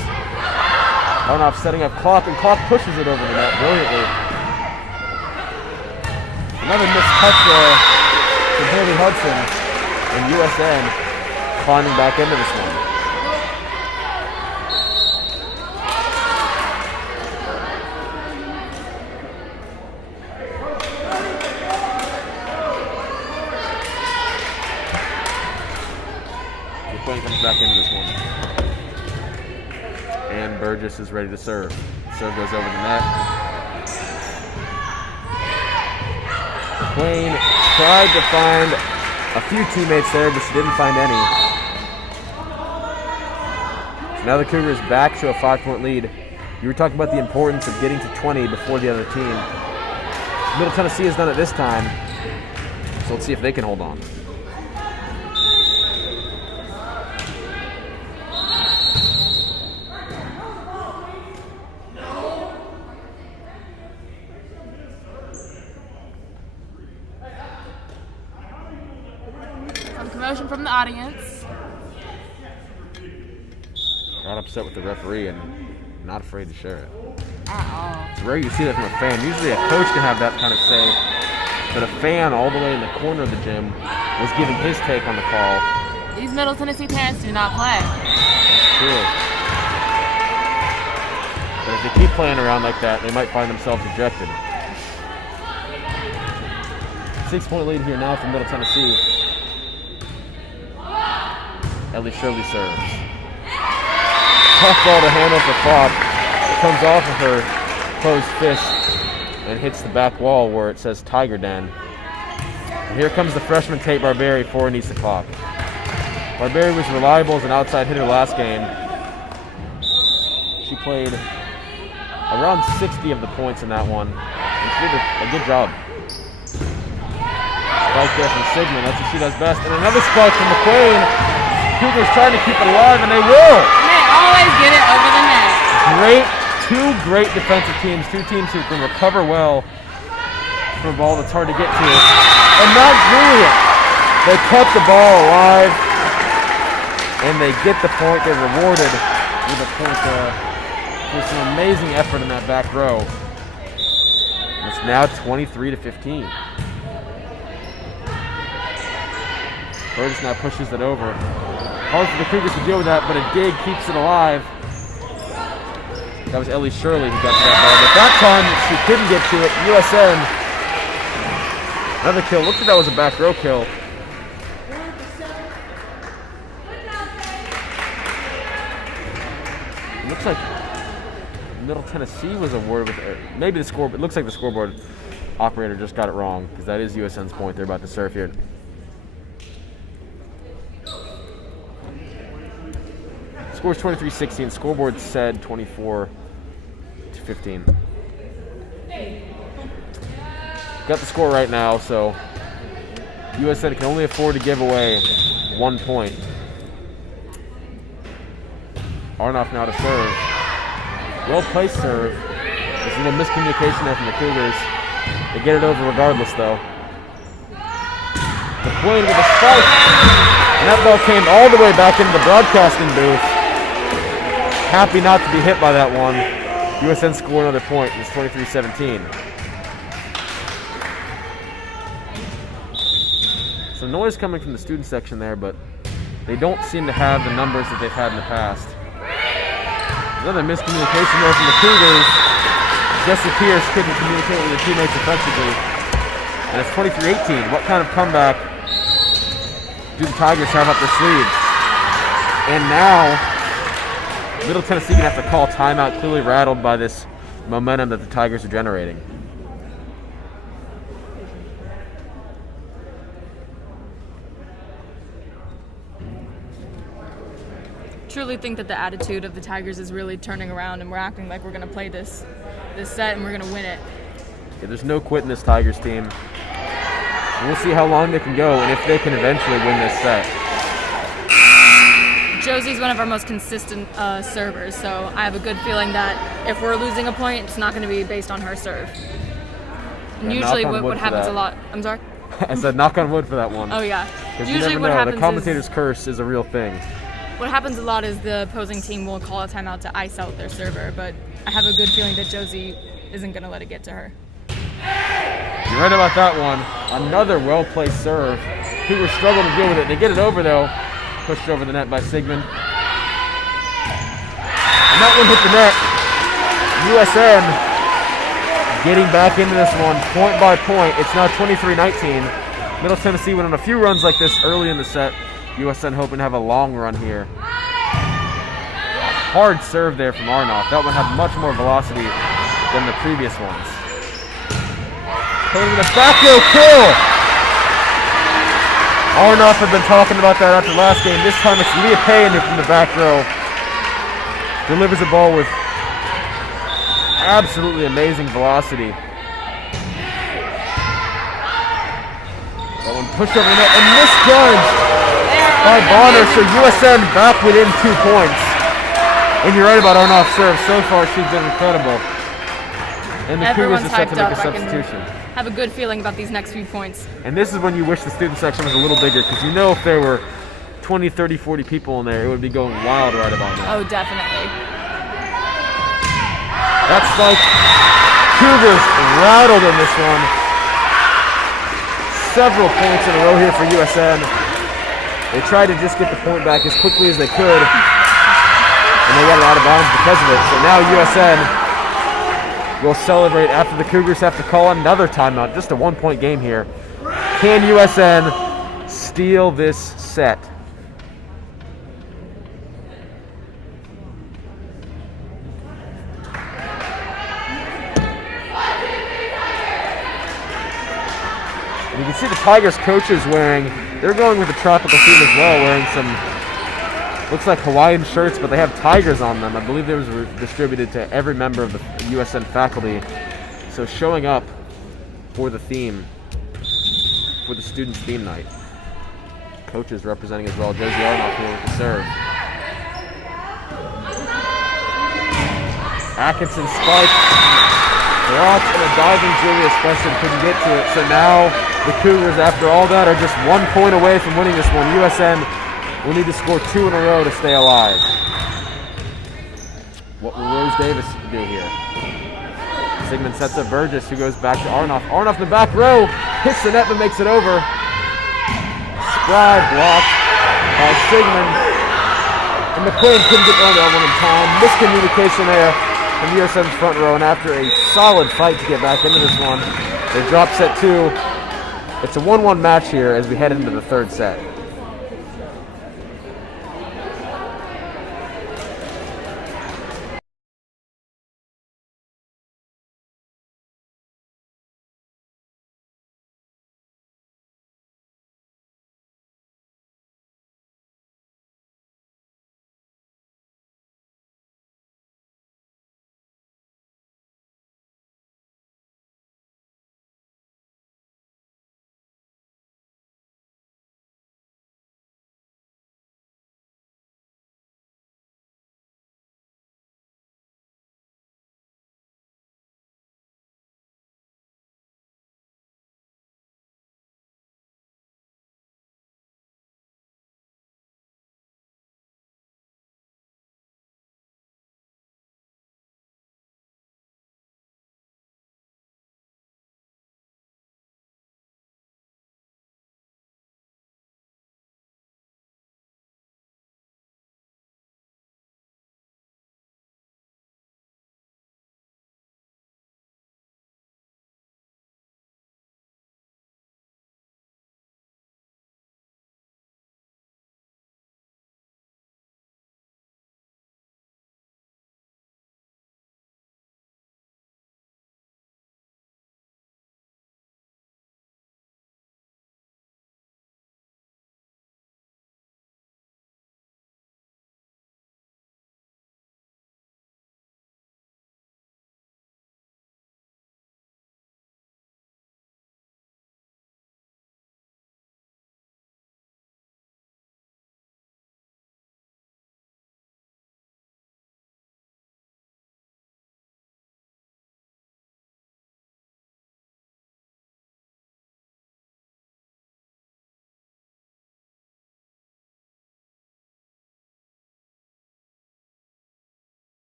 Arnoff setting up Klopp, and Klopp pushes it over the net brilliantly. Another missed touch there from Haley Hudson, and USN climbing back into this one. Comes back into this one. And Burgess is ready to serve. Serve goes over the net. McQueen tried to find a few teammates there, but she didn't find any. So now the Cougars back to a 5-point lead. You were talking about the importance of getting to 20 before the other team. Middle Tennessee has done it this time, so let's see if they can hold on. Commotion from the audience. Got upset with the referee and not afraid to share it. At all. It's rare you see that from a fan. Usually a coach can have that kind of say, but a fan all the way in the corner of the gym was giving his take on the call. These Middle Tennessee parents do not play. True. But if they keep playing around like that, they might find themselves ejected. 6-point lead here now for Middle Tennessee. Ellie Shirley serves. Tough ball to handle for Klopp. It comes off of her closed fist and hits the back wall where it says Tiger Den. And here comes the freshman Tate Barberi for Anissa Klopp. Barberi was reliable as an outside hitter last game. She played around 60 of the points in that one. And she did a good job. Spike there from Sigmund. That's what she does best. And another spike from McQueen. Cougars trying to keep it alive, and they will. And they always get it over the net. Two great defensive teams, two teams who can recover well from a ball that's hard to get to. And Mount Juliet, they kept the ball alive, and they get the point. They're rewarded with a point for some amazing effort in that back row. It's now 23-15. Burgess now pushes it over. Hard for the Cougars to deal with that, but a dig keeps it alive. That was Ellie Shirley who got to that ball, but that time she couldn't get to it. USN, another kill. Looks like that was a back row kill. It looks like Middle Tennessee was awarded with, maybe the score, it looks like the scoreboard operator just got it wrong, because that is USN's point. They're about to serve here. Score's 23-16. Scoreboard said 24-15. Got the score right now, so USN can only afford to give away 1 point. Arnoff now to serve. Well-placed serve. There's a little miscommunication there from the Cougars. They get it over regardless, though. McQueen with a spike. And that ball came all the way back into the broadcasting booth. Happy not to be hit by that one. USN scored another point. It's 23-17. Some noise coming from the student section there, but they don't seem to have the numbers that they've had in the past. Another miscommunication there from the Cougars. Jesse Pierce couldn't communicate with her teammates effectively. And it's 23-18. What kind of comeback do the Tigers have up their sleeves? And now, Middle Tennessee gonna have to call timeout, clearly rattled by this momentum that the Tigers are generating. Truly think that the attitude of the Tigers is really turning around, and we're acting like we're going to play this set and we're going to win it. Yeah, there's no quit in this Tigers team. We'll see how long they can go and if they can eventually win this set. Josie's one of our most consistent servers, so I have a good feeling that if we're losing a point, it's not going to be based on her serve. And Yeah, usually knock on wood what for happens that. a lot... I'm sorry? I said knock on wood for that one. Oh, yeah. Because you Usually never what know. happens The commentator's is... curse is a real thing. What happens a lot is the opposing team will call a timeout to ice out their server, but I have a good feeling that Josie isn't going to let it get to her. You're right about that one. Another well-placed serve. Cougars struggle to deal with it. They get it over, though. Pushed over the net by Sigmund. And that one hit the net. USN getting back into this one, point by point. It's now 23-19. Middle Tennessee went on a few runs like this early in the set. USN hoping to have a long run here. Hard serve there from Arnoff. That one had much more velocity than the previous ones. Playing with a back row kill. Arnoff had been talking about that after last game. This time it's Leah Payne from the back row. Delivers a ball with absolutely amazing velocity. That one pushed over the net and misjudged by Bonner, so USN back within 2 points. And you're right about Arnoff's serve. So far, she's been incredible. And the Cougars are set to make a substitution. Have a good feeling about these next few points. And this is when you wish the student section was a little bigger, because you know if there were 20, 30, 40 people in there, it would be going wild right about now. Oh, definitely. That's like Cougars rattled in this one. Several points in a row here for USN. They tried to just get the point back as quickly as they could, and they got it out of bounds because of it. So now USN will celebrate after the Cougars have to call another timeout. Just a 1-point game here. Can USN steal this set? And you can see the Tigers coaches they're going with the tropical theme as well, wearing some, looks like Hawaiian shirts, but they have tigers on them. I believe those were distributed to every member of the USN faculty. So showing up for the theme, for the students' theme night. Coaches representing as well. Josie Arnoff here with the serve. Atkinson spike. Blocked and a diving Julia Spencer couldn't get to it. So now the Cougars, after all that, are just 1 point away from winning this one. USN will need to score 2 in a row to stay alive. What will Rose Davis do here? Sigmund sets up Burgess, who goes back to Arnoff. Arnoff in the back row, hits the net but makes it over. Spry blocked by Sigmund. And McQuain couldn't get around that one in time. Miscommunication there from USN's front row, and after a solid fight to get back into this one, they drop set 2. It's a 1-1 match here as we head into the third set.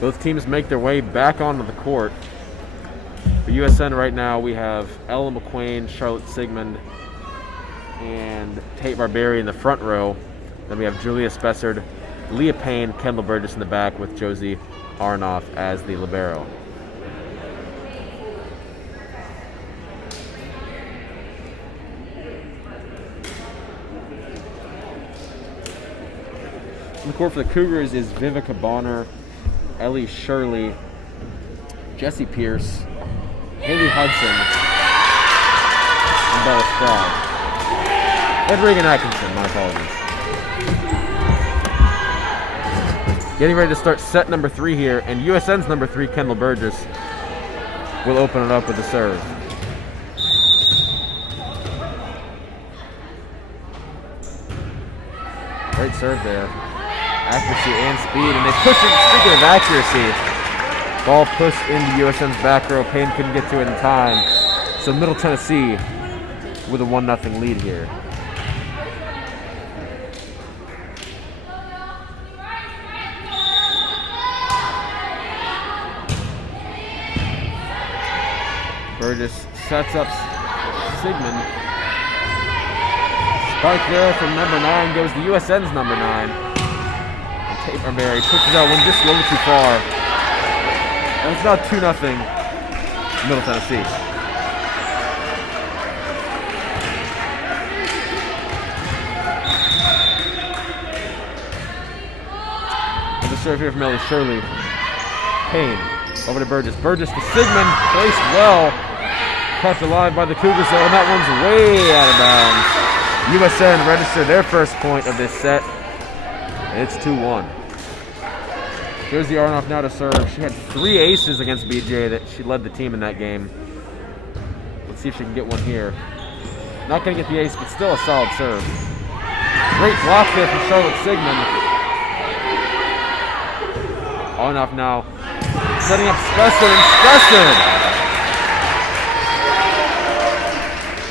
Both teams make their way back onto the court. For USN right now, we have Ella McQuain, Charlotte Sigmund, and Tate Barberi in the front row. Then we have Julia Spessard, Leah Payne, Kendall Burgess in the back with Josie Arnoff as the libero. On the court for the Cougars is Vivica Bonner, Ellie Shirley, Jessie Pierce, Haley Hudson, and Bella Spry. And Reagan Atkinson, my apologies. Getting ready to start set number 3 here, and USN's number 3, Kendall Burgess, will open it up with a serve. Great serve there. Accuracy and speed, and they push it. Speaking of accuracy, ball pushed into USN's back row. Payne couldn't get to it in time. So Middle Tennessee with a 1-0 lead here. Burgess sets up Sigmund. Spike there from number 9 goes to USN's number 9. And Tate Barberi pushes out one just a little too far. And it's now 2-0 Middle Tennessee. And the serve here from Ellie Shirley. Payne over to Burgess. Burgess to Sigmund, placed well. Kept alive by the Cougars though, and that one's way out of bounds. USN registered their first point of this set. And it's 2-1. Josie Arnoff now to serve. She had 3 aces against BJ that she led the team in that game. Let's see if she can get one here. Not going to get the ace, but still a solid serve. Great block there from Charlotte Sigmund. Arnoff now setting up Spessard, and Spessard!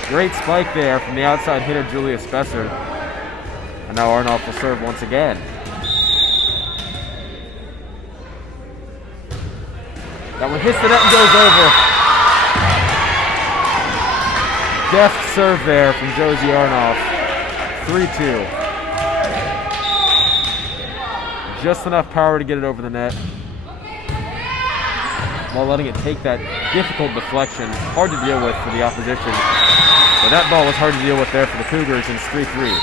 Great spike there from the outside hitter, Julia Spessard. And now Arnoff will serve once again. That one hits the net and goes over. Deft serve there from Josie Arnoff. 3-2. Just enough power to get it over the net, while letting it take that difficult deflection. Hard to deal with for the opposition. But that ball was hard to deal with there for the Cougars, and it's 3-3.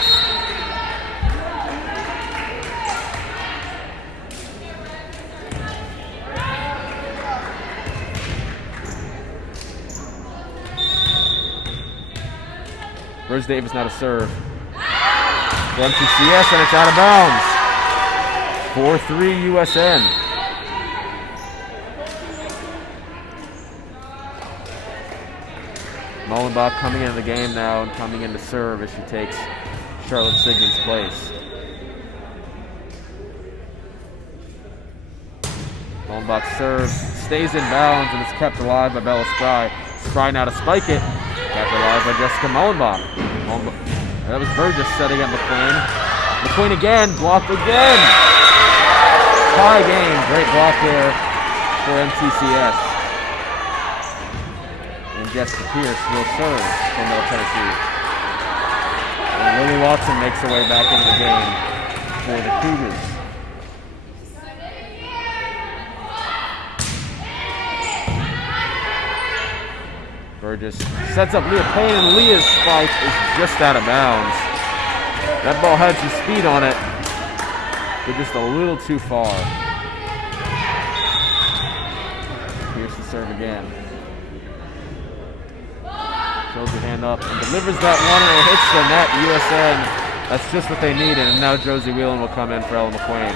Rose Davis now to serve. For MTCS, and it's out of bounds. 4-3 USN. Mullenbach coming into the game now and coming in to serve as she takes Charlotte Sigmund's place. Mullenbach serves, stays in bounds, and it's kept alive by Bella Spry. Spry now to spike it. Kept alive by Jessica Mullenbach. That was Burgess setting up McQueen. McQueen again, blocked again. Tie game, great block there for MTCS. And Jessica Pierce will serve for Middle Tennessee. And Lily Watson makes her way back into the game for the Cougars. Burgess sets up Leah Payne, and Leah's spike is just out of bounds. That ball had some speed on it, but just a little too far. Pierce to serve again. Throws her hand up and delivers that one, and it hits the net. USN, that's just what they needed. And now Josie Whelan will come in for Ella McQuain.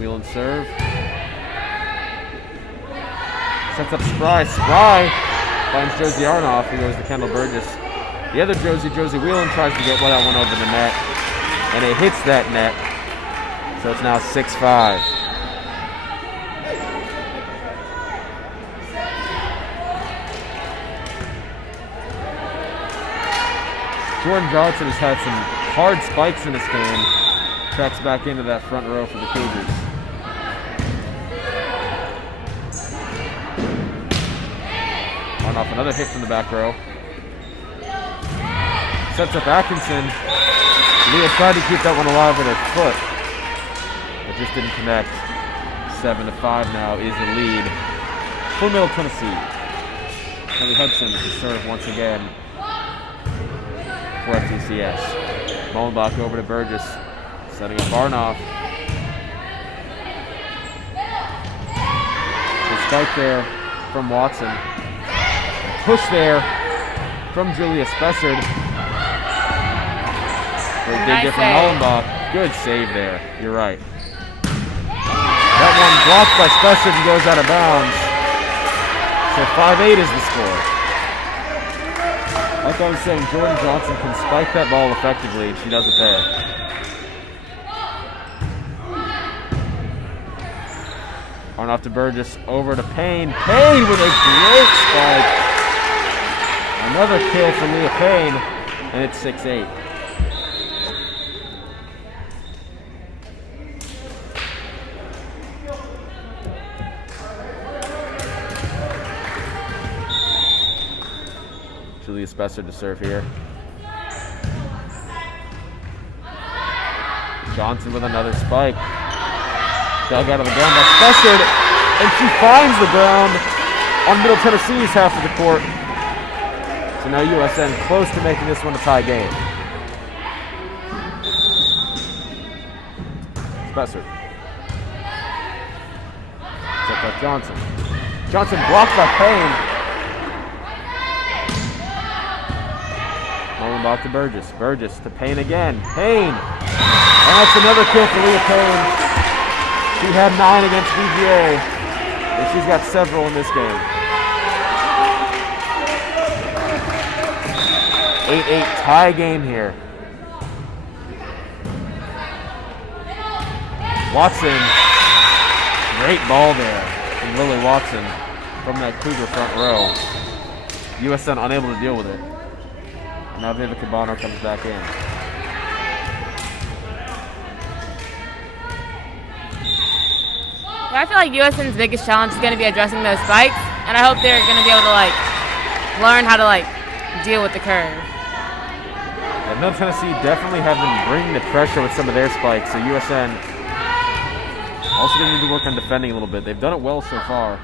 Whelan serve. Sets up Spry. Spry finds Josie Arnoff, who goes to Kendall Burgess. The other Josie Whelan, tries to get that one over the net, and it hits that net. So it's now 6-5. Jordan Johnson has had some hard spikes in this game. Tracks back into that front row for the Cougars. On off another hit from the back row. Sets up Atkinson. Leah tried to keep that one alive with her foot. It just didn't connect. 7-5 now is the lead for Middle Tennessee. Kelly Hudson to serve once again for FTCS. Mullenbach over to Burgess, setting up Barnoff. The spike there from Watson. Push there from Julia Spessard. Great dig there from Mullenbach. Good save there. You're right. That one blocked by Spessard and goes out of bounds. So 5-8 is the score. Like I was saying, Jordan Johnson can spike that ball effectively, and she does it there. On off to Burgess, over to Payne. Payne with a great spike. Another kill for Leah Payne, and it's 6-8. Julia Spessard to serve here. Johnson with another spike. Dug out of the ground by Spessard, and she finds the ground on Middle Tennessee's half of the court. So now USN close to making this one a tie game. Spessard. Set by Johnson. Johnson blocked by Payne. Mullenbach to Burgess. Burgess to Payne again. Payne! And that's another kill for Leah Payne. She had 9 against VGA, and she's got several in this game. 8-8 tie game here. Watson, great ball there from Lily Watson from that Cougar front row. USN unable to deal with it. Now Vivica Cabano comes back in. I feel like USN's biggest challenge is going to be addressing those spikes, and I hope they're going to be able to learn how to deal with the curve. Yeah, Middle Tennessee definitely have been bringing the pressure with some of their spikes, so USN also going to need to work on defending a little bit. They've done it well so far,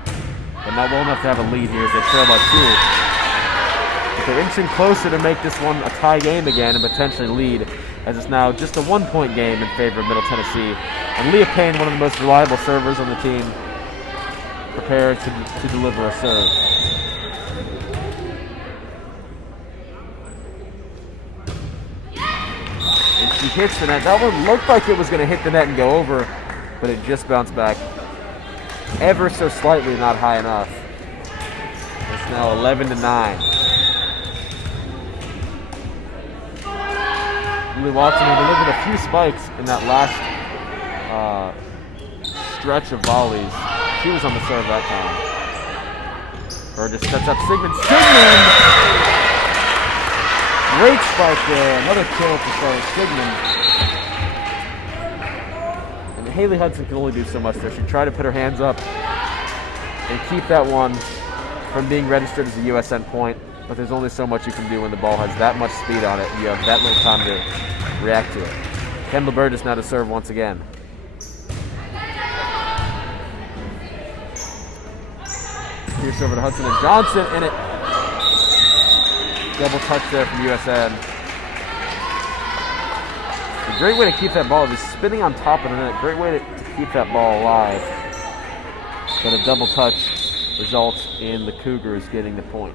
but not well enough to have a lead here as they trail by 2. But they're inching closer to make this one a tie game again and potentially lead, as it's now just a 1-point game in favor of Middle Tennessee. And Leah Payne, one of the most reliable servers on the team, prepared to deliver a serve. And she hits the net. That one looked like it was going to hit the net and go over, but it just bounced back ever so slightly, not high enough. It's now 11-9. Lily Watson who delivered a few spikes in that last stretch of volleys. She was on the serve that time. Burgess sets up Sigmund. Sigmund! Great spike there. Another kill for Charlotte Sigmund. And Haley Hudson can only do so much there. She tried to put her hands up and keep that one from being registered as a USN point, but there's only so much you can do when the ball has that much speed on it. You have that little time to react to it. Kendall Burgess now to serve once again. Pierce over to Hudson and Johnson, and it double touch there from USN. A great way to keep that ball, just spinning on top of the net. Great way to keep that ball alive. But a double touch results in the Cougars getting the point.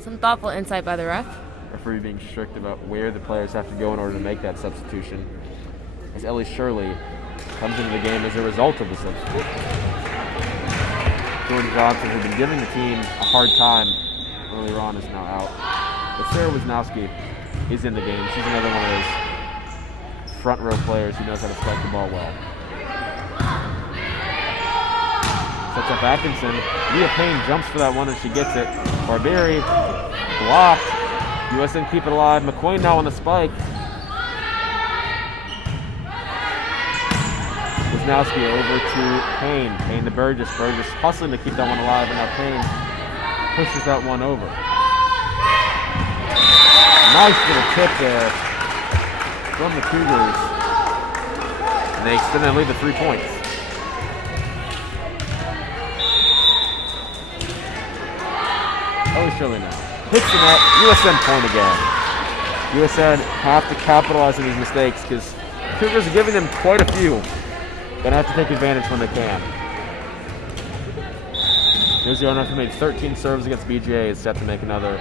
Some thoughtful insight by the ref. Referee being strict about where the players have to go in order to make that substitution, as Ellie Shirley comes into the game as a result of the substitution. Jordan Johnson, who's been giving the team a hard time earlier on, is now out. But Sarah Wisnowski is in the game. She's another one of those front row players who knows how to spike the ball well. Sets Puts up Atkinson. Leah Payne jumps for that one and she gets it. Barbieri blocked. USN keep it alive. McQuain now on the spike. Wisnowski over to Payne. Payne to Burgess. Burgess hustling to keep that one alive, and now Payne pushes that one over. Nice little tip there from the Cougars. And they extend their lead to 3 points. Oh, surely now. Hits the net. USN point again. USN have to capitalize on these mistakes because Cougars are giving them quite a few. Gonna have to take advantage when they can. Jersey Arnold, who made 13 serves against BGA, is set to make another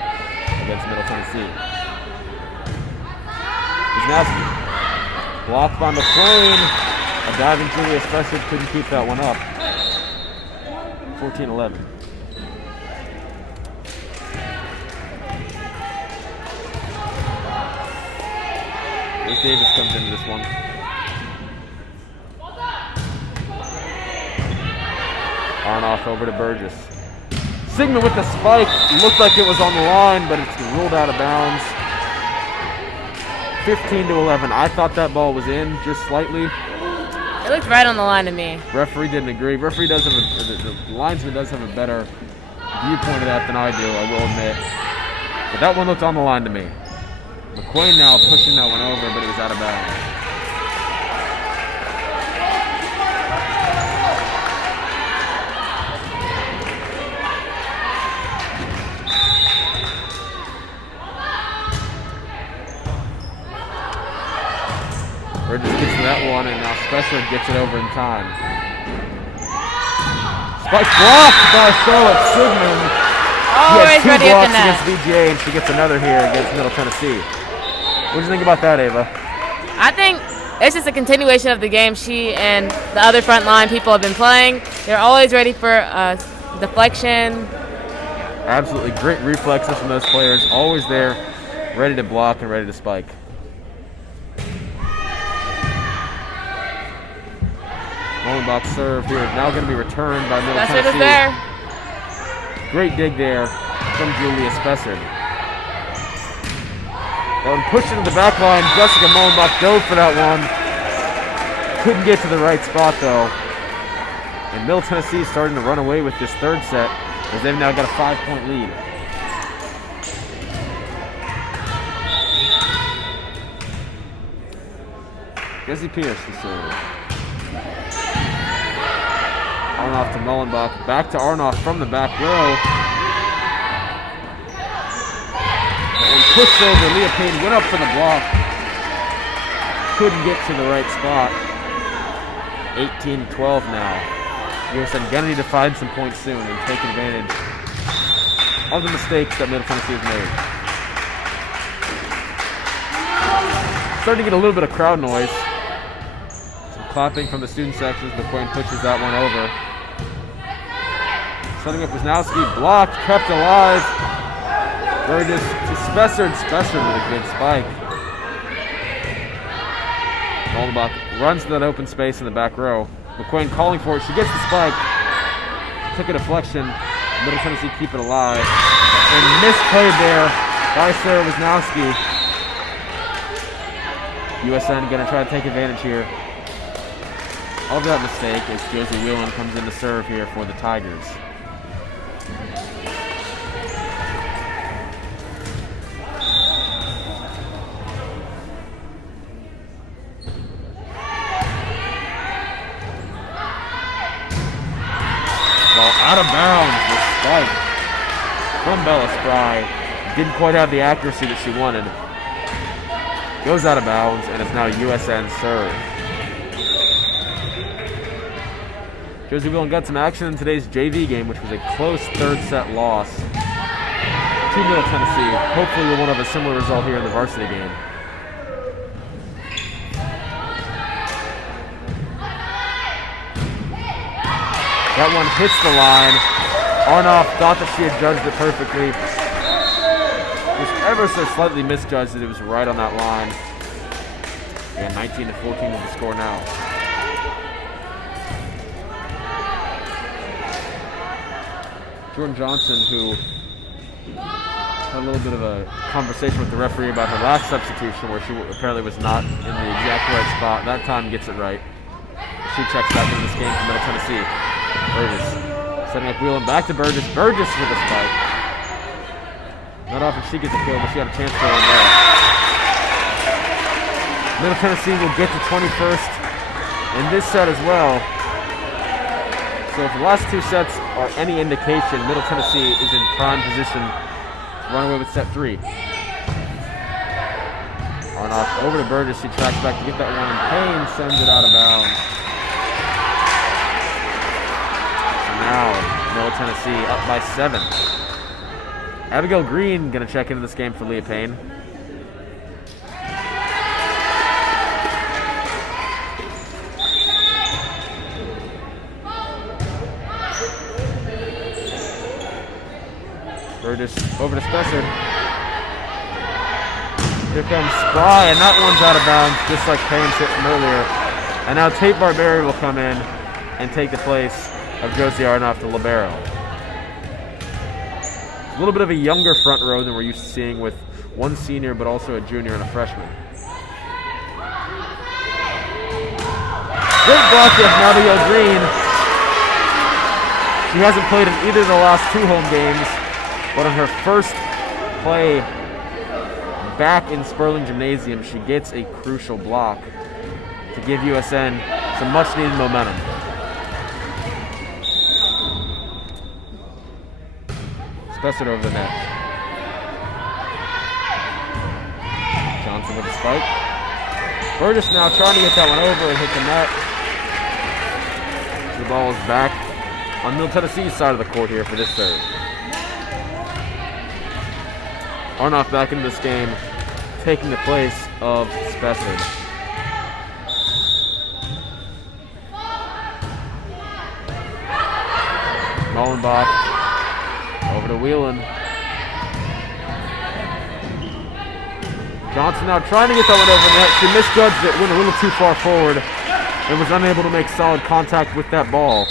against Middle Tennessee. Wisnowski blocked by McQuain. A diving Julia Special couldn't keep that one up. 14-11. Liz Davis comes into this one. Arnoff over to Burgess. Sigmund with the spike. Looked like it was on the line, but it's ruled out of bounds. 15-11. I thought that ball was in just slightly. It looked right on the line to me. Referee didn't agree. Referee does have the linesman does have a better viewpoint of that than I do, I will admit. But that one looked on the line to me. McQuain now pushing that one over, but it was out of bounds. Burgess gets to that one, and now Special gets it over in time. Spike blocked by Charlotte Sigmund. Always ready at the net. Against VGA, and she gets another here against Middle Tennessee. What do you think about that, Ava? I think it's just a continuation of the game she and the other front line people have been playing. They're always ready for deflection. Absolutely great reflexes from those players. Always there, ready to block and ready to spike. Molenbach serve here is now going to be returned by Middle Tennessee. Spessard is there. Great dig there from Julia Spessard. That one pushed into the back line. Jessica Molenbach dove for that one. Couldn't get to the right spot though. And Middle Tennessee is starting to run away with this third set as they've now got a 5-point lead. Jesse Pierce to serve. Arnoff to Molenbach. Back to Arnoff from the back row. And pushed over. Leah Payne went up for the block. Couldn't get to the right spot. 18-12 now. USN gonna need to find some points soon and take advantage of the mistakes that Middle Tennessee has made. Starting to get a little bit of crowd noise. Some clapping from the student sections. McQuain pushes that one over. Setting up Wisnowski, blocked, kept alive. Burgess to Spessard. Spessard with a good spike. Molenbach runs to that open space in the back row. McQuain calling for it. She gets the spike. Took a deflection. Middle Tennessee keep it alive. And misplayed there by Sarah Wisnowski. USN going to try to take advantage here of that mistake as Josie Whelan comes in to serve here for the Tigers. Out of bounds, the spike from Bella Spry. Didn't quite have the accuracy that she wanted. Goes out of bounds, and it's now USN serve. Josie Whelan got some action in today's JV game, which was a close third set loss to Middle Tennessee. Hopefully we'll have a similar result here in the varsity game. That one hits the line. Arnoff thought that she had judged it perfectly. Just ever so slightly misjudged it. It was right on that line. Yeah, 19-14 is the score now. Jordan Johnson, who had a little bit of a conversation with the referee about her last substitution where she apparently was not in the exact right spot. That time gets it right. She checks back into this game for Middle Tennessee. Burgess setting up Whelan back to Burgess. Burgess with a spike. Not often she gets a kill, but she got a chance for one there. Middle Tennessee will get to 21st in this set as well. So if the last two sets are any indication, Middle Tennessee is in prime position to run away with set 3. Arnoff over to Burgess. She tracks back to get that one, and Payne sends it out of bounds. So now Middle Tennessee up by 7. Abigail Green going to check into this game for Leah Payne. Burgess over to Spencer. Here comes Spry, and that one's out of bounds, just like Payne's hit from earlier. And now Tate Barberi will come in and take the place of Josie Arnoff, the libero. A little bit of a younger front row than we're used to seeing, with one senior but also a junior and a freshman. Good block of Abigail Green. She hasn't played in either of the last 2 home games, but on her first play back in Sperling Gymnasium, she gets a crucial block to give USN some much-needed momentum. Spencer over the net. Johnson with a spike. Burgess now trying to get that one over and hit the net. The ball is back on Middle Tennessee's side of the court here for this serve. Arnoff back into this game, taking the place of Spessard. Mullenbach over to Whelan. Johnson now trying to get that one over the net. She misjudged it, went a little too far forward, and was unable to make solid contact with that ball.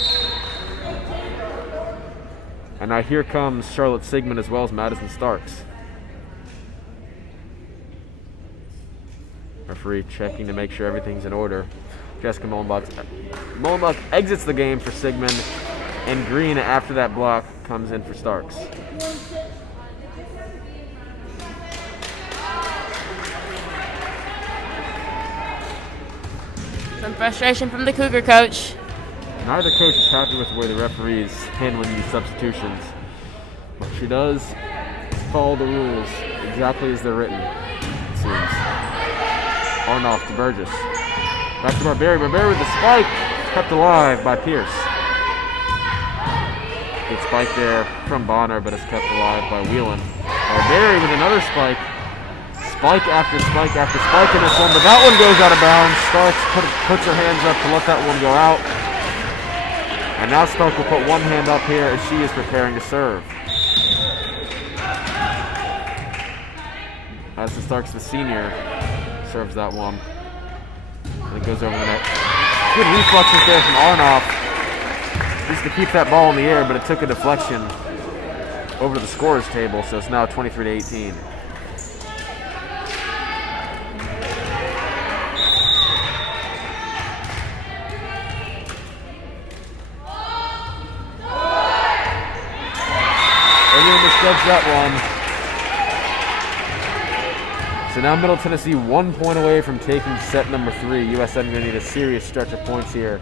And now here comes Charlotte Sigmund as well as Madison Starks. Referee checking to make sure everything's in order. Jessica Mullenbach exits the game for Sigmund, and Green, after that block, comes in for Starks. Some frustration from the Cougar coach. Neither coach is happy with the way the referee is handling these substitutions. What she does is follow the rules exactly as they're written, it seems. Arnoff to Burgess. Back to Barberi. Barberi with the spike. Kept alive by Pierce. Good spike there from Bonner, but it's kept alive by Whelan. Barberi with another spike. Spike after spike after spike in this one, but that one goes out of bounds. Starks puts her hands up to let that one go out. And now Stark will put one hand up here as she is preparing to serve. As the Starks, the senior, serves that one. And it goes over the net. Good reflexes there from Arnoff. Just to keep that ball in the air, but it took a deflection over to the scorer's table, so it's now 23-18. Misjudged that one. So now Middle Tennessee 1 point away from taking set number 3. USN going to need a serious stretch of points here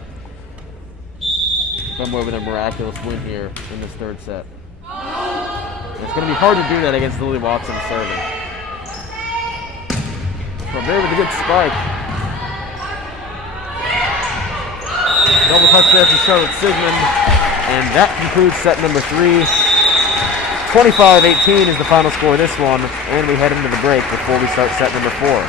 to come away with a miraculous win here in this third set. And it's going to be hard to do that against Lily Watson serving. Barberi with a good spike. Double touch there from Charlotte Sigmund. And that concludes set number 3. 25-18 is the final score of this one, and we head into the break before we start set number 4.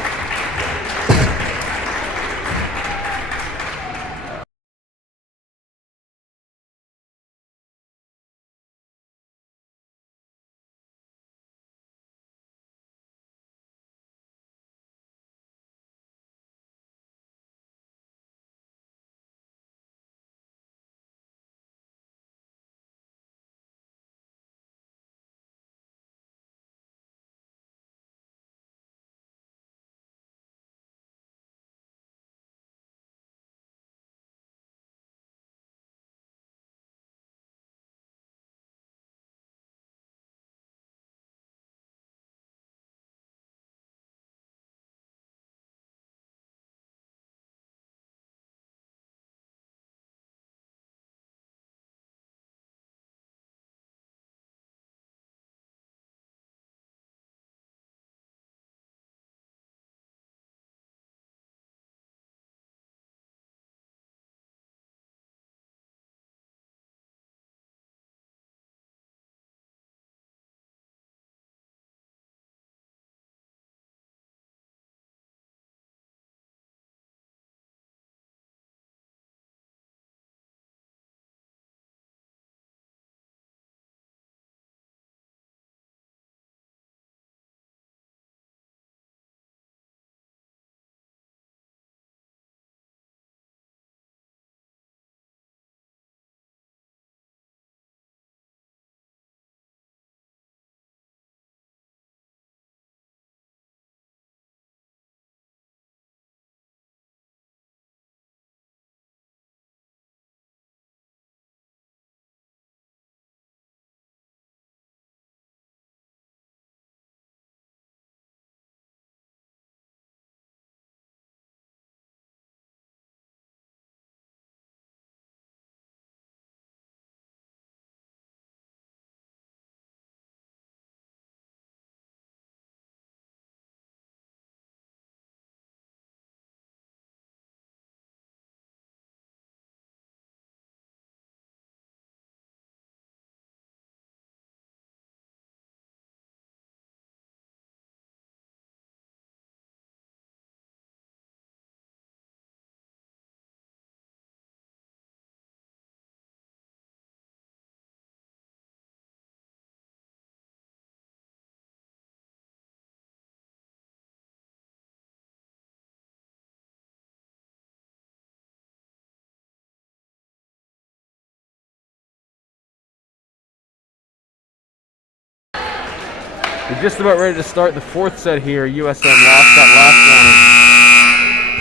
We're just about ready to start the fourth set here. USN lost that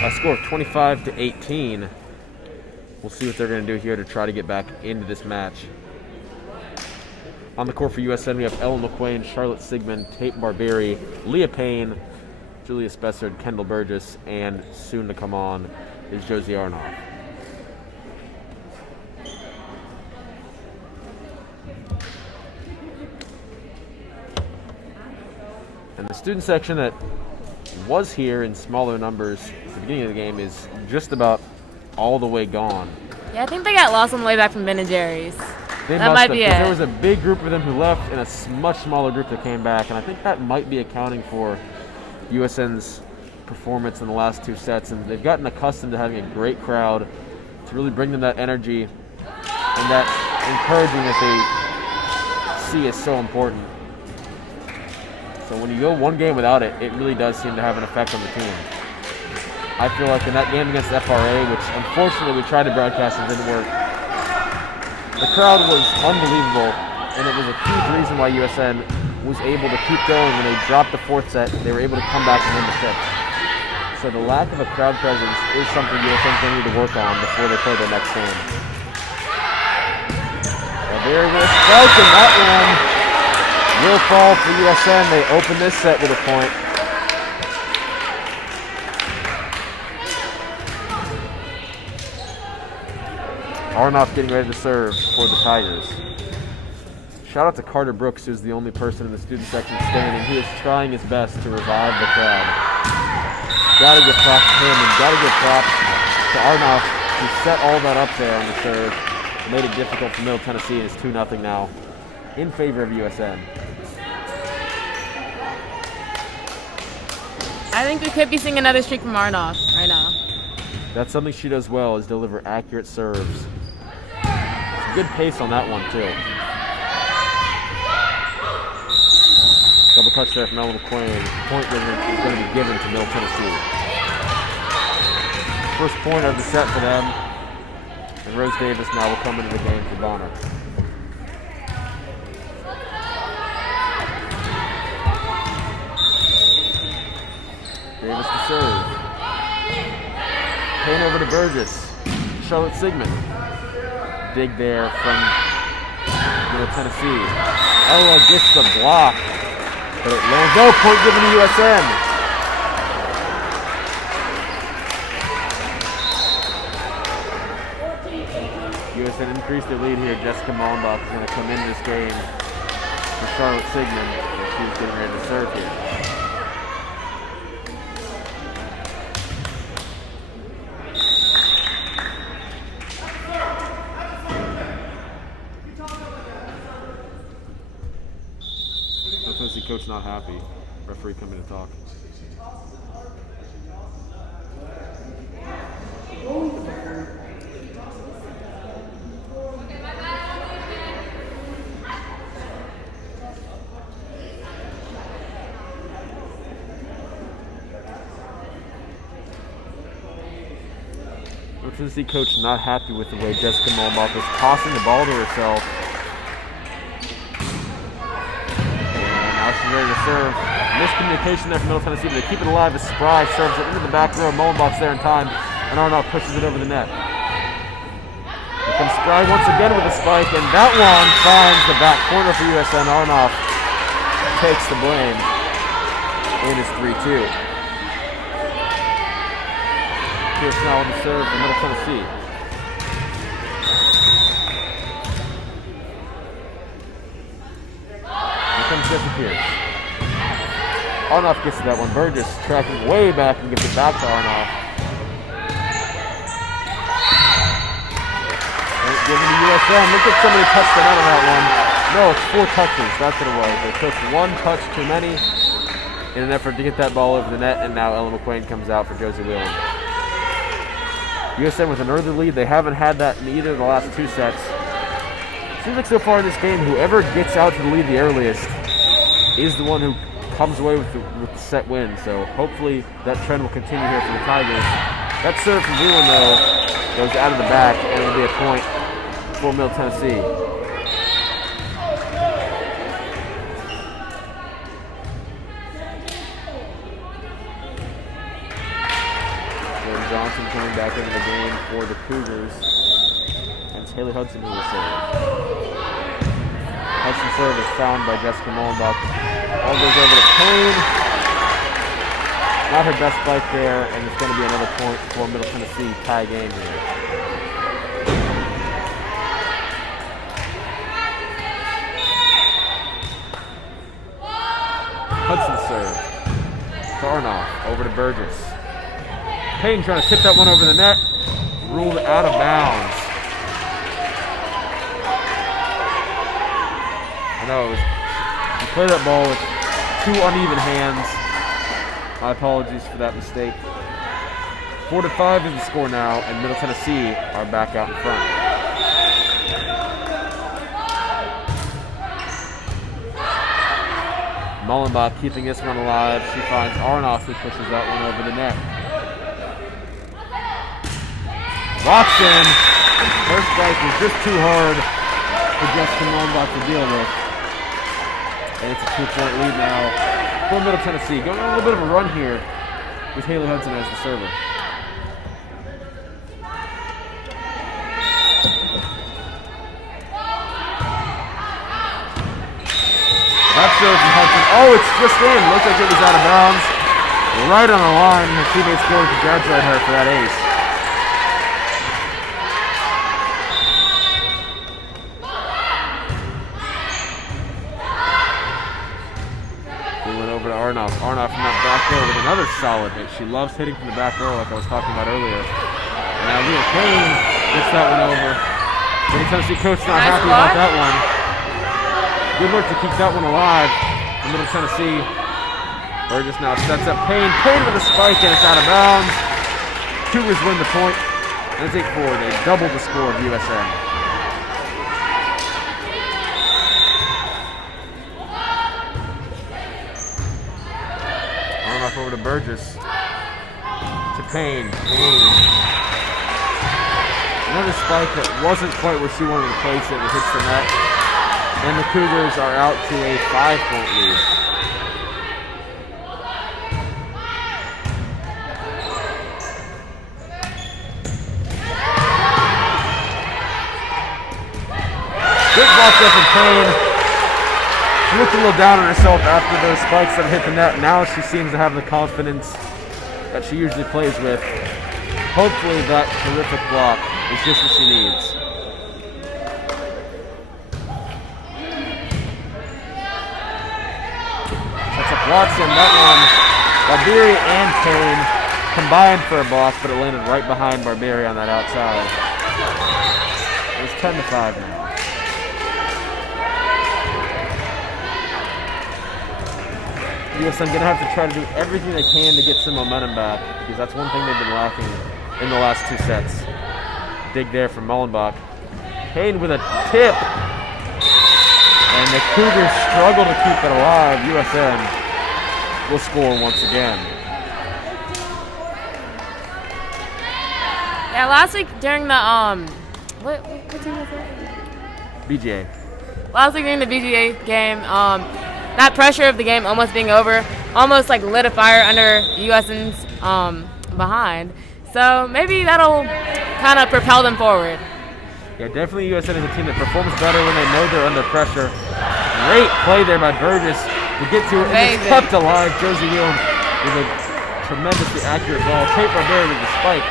last one. A score of 25-18. We'll see what they're going to do here to try to get back into this match. On the court for USN, we have Ellen McQuain, Charlotte Sigmund, Tate Barberi, Leah Payne, Julia Spessard, Kendall Burgess, and soon to come on is Josie Arnoff. And the student section that was here in smaller numbers at the beginning of the game is just about all the way gone. Yeah, I think they got lost on the way back from Ben & Jerry's. They that must might have, be it. There was a big group of them who left and a much smaller group that came back, and I think that might be accounting for USN's performance in the last two sets. And they've gotten accustomed to having a great crowd to really bring them that energy and that encouraging that they see is so important. So when you go one game without it, it really does seem to have an effect on the team. I feel like in that game against FRA, which unfortunately we tried to broadcast and didn't work, the crowd was unbelievable, and it was a huge reason why USN was able to keep going. When they dropped the fourth set, they were able to come back and win the fifth. So the lack of a crowd presence is something USN's going to need to work on before they play their next game. Barberi with a strike, and that one will fall for USN. They open this set with a point. Arnoff getting ready to serve for the Tigers. Shout out to Carter Brooks, who's the only person in the student section standing. He is trying his best to revive the crowd. Gotta give props to him, and gotta give props to Arnoff, who set all that up there on the serve. Made it difficult for Middle Tennessee, and it's 2-0 now in favor of USN. I think we could be seeing another streak from Arnoff right now. That's something she does well, is deliver accurate serves. Good pace on that one, too. Double touch there from Ellen McQuain. Point is going to be given to Middle Tennessee. First point of the set for them. And Rose Davis now will come into the game for Bonner. Davis to serve. Payne over to Burgess. Charlotte Sigmund. Dig there from Middle Tennessee. Ella gets the block, but it lands. No point given to USN. USN increased their lead here. Jessica Mollenbach is going to come into this game for Charlotte Sigmund, and she's getting ready to serve here. Coach not happy. Referee coming to talk. Tennessee coach not happy with the way Jessica Mollenbach was tossing the ball to herself. Ready to serve. Miscommunication there from Middle Tennessee, but they keep it alive as Spry serves it into the back row. Mollenbach's there in time, and Arnoff pushes it over the net. Here comes Spry once again with a spike, and that one finds the back corner for USN. Arnoff takes the blame, and it's 3-2. Pierce now with the serve for Middle Tennessee. Here comes Jesse Pierce. Arnoff gets to that one. Burgess tracking way back and gives it back to Arnoff. Giving to USN. Look at somebody touch the net on that one. No, it's 4 touches. That's what it was. They took 1 touch too many in an effort to get that ball over the net, and now Ellen McQuain comes out for Josie Whelan. USN with an early lead. They haven't had that in either of the last 2 sets. Seems like so far in this game, whoever gets out to the lead the earliest is the one who comes away with the set win. So hopefully that trend will continue here for the Tigers. That serve from Whelan, though, goes out of the back, and it'll be a point for Middle Tennessee. Payne back into the game for the Cougars. And it's Haley Hudson who will serve. Hudson's serve is found by Jessica Mullenbach. All goes over to Payne. Not her best spike there, and it's going to be another point for Middle Tennessee. Tie game here. Hudson serve. Sarnoff over to Burgess. Payne trying to tip that one over the net. Ruled out of bounds. I know, you play that ball with two uneven hands. My apologies for that mistake. 4-5 is the score now, and Middle Tennessee are back out in front. Mullenbach keeping this one alive. She finds Arnoff, who pushes that one over the net. Watson, first strike was just too hard for Jessica Mullenbach to deal with. And it's a 2-point lead now for Middle Tennessee. Going on a little bit of a run here with Haley Hudson as the server. That serve from Hudson. Oh, it's just in. Looks like it was out of bounds. Right on the line. Her teammates go to congratulate her for that ace. We went over to Arnoff. Arnoff from that back row with another solid hit. She loves hitting from the back row like I was talking about earlier. And now Leah Payne gets that one over. The Tennessee coach not happy about that one. Good work to keep that one alive in Middle Tennessee. Burgess now sets up Payne. Payne with a spike, and it's out of bounds. Cougars win the point, and it's 8-4. They double the score of USN. Arnoff over to Burgess. To Payne. Payne. Another spike that wasn't quite where she wanted to place it. It hits the net. And the Cougars are out to a 5-point lead. Good ball step from Payne. She looked a little down on herself after those spikes that hit the net. Now she seems to have the confidence that she usually plays with. Hopefully that terrific block is just what she needs. Watson, that one, Barbieri and Payne combined for a block, but it landed right behind Barbieri on that outside. It's 10-5 now. USN going to have to try to do everything they can to get some momentum back, because that's one thing they've been lacking in the last two sets. Dig there from Mullenbach. Payne with a tip. And the Cougars struggle to keep it alive. USN will score once again. Yeah, last week during the what team was that? BGA. Last week during the BGA game, that pressure of the game almost being over almost like lit a fire under USN's behind. So maybe that'll kind of propel them forward. Yeah, definitely USN is a team that performs better when they know they're under pressure. Great play there by Burgess to get to it. And it's kept alive. Josie Whelan with a tremendously accurate ball. Kate Barbieri with the spike.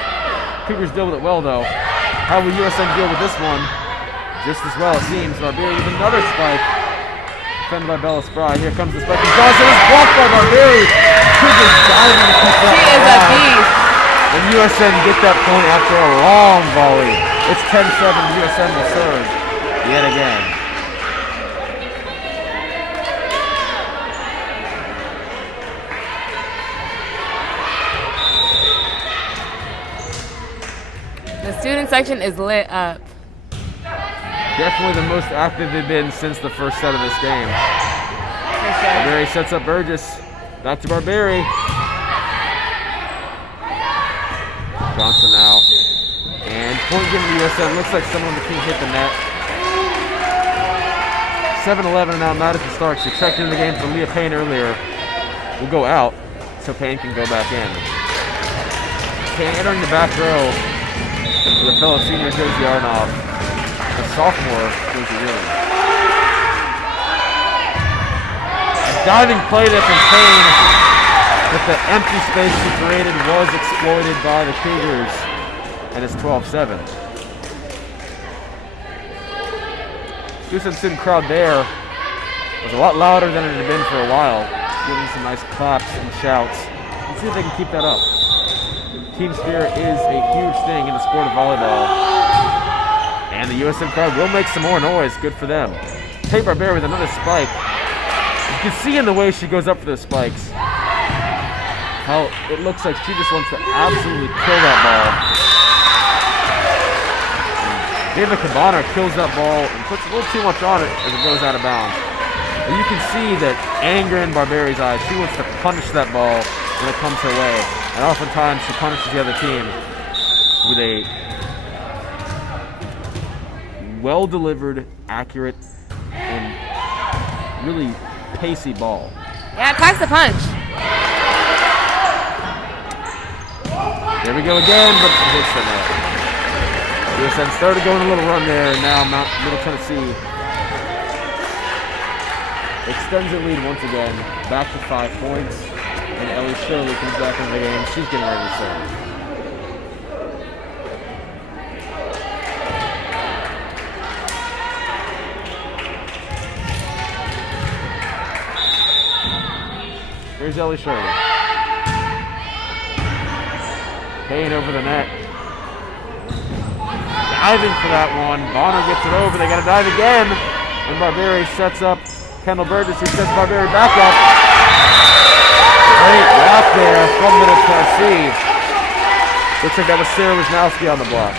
Cougars deal with it well, though. How will USN deal with this one? Just as well, it seems. Barbieri with another spike. Defended by Bella Spry. Here comes the spike. And Johnson is blocked by Barbieri. Cougars diving to keep that. She is a beast. And USN get that point after a long volley. It's 10-7. USN will serve yet again. The student section is lit up. Definitely the most active they've been since the first set of this game. For sure. Barbieri sets up Burgess. Back to Barbieri. Johnson now. And point given to USN. Looks like someone on the team hit the net. 7-11 now. Madison Starks. She checked into the game for Leah Payne earlier. Will go out so Payne can go back in. Payne entering the back row with a fellow senior, Josie Arnoff. The sophomore, Josie Reardon. A diving play there from Payne, but the empty space she created was exploited by the Cougars, and it's 12-7. USN student crowd there was a lot louder than it had been for a while, giving some nice claps and shouts. Let's see if they can keep that up. Team spirit is a huge thing in the sport of volleyball. And the USN crowd will make some more noise. Good for them. Tate Barbera with another spike. You can see in the way she goes up for those spikes how it looks like she just wants to absolutely kill that ball. David Cabana kills that ball and puts a little too much on it as it goes out of bounds. And you can see that anger in Barberi's eyes. She wants to punish that ball when it comes her way. And oftentimes she punishes the other team with a well-delivered, accurate, and really pacey ball. Yeah, it packs the punch. There we go again, but it hits the net. USN started going a little run there, and now Middle Tennessee extends their lead once again, back to 5 points, and Ellie Shirley comes back into the game. She's getting ready to serve. Here's Ellie Shirley. Payne over the net. Diving for that one. Bonner gets it over. They got to dive again. And Barberi sets up Kendall Burgess, who sets Barberi back up. Great block there from Middle Tennessee. Looks like that was Sarah Wisnowski on the block.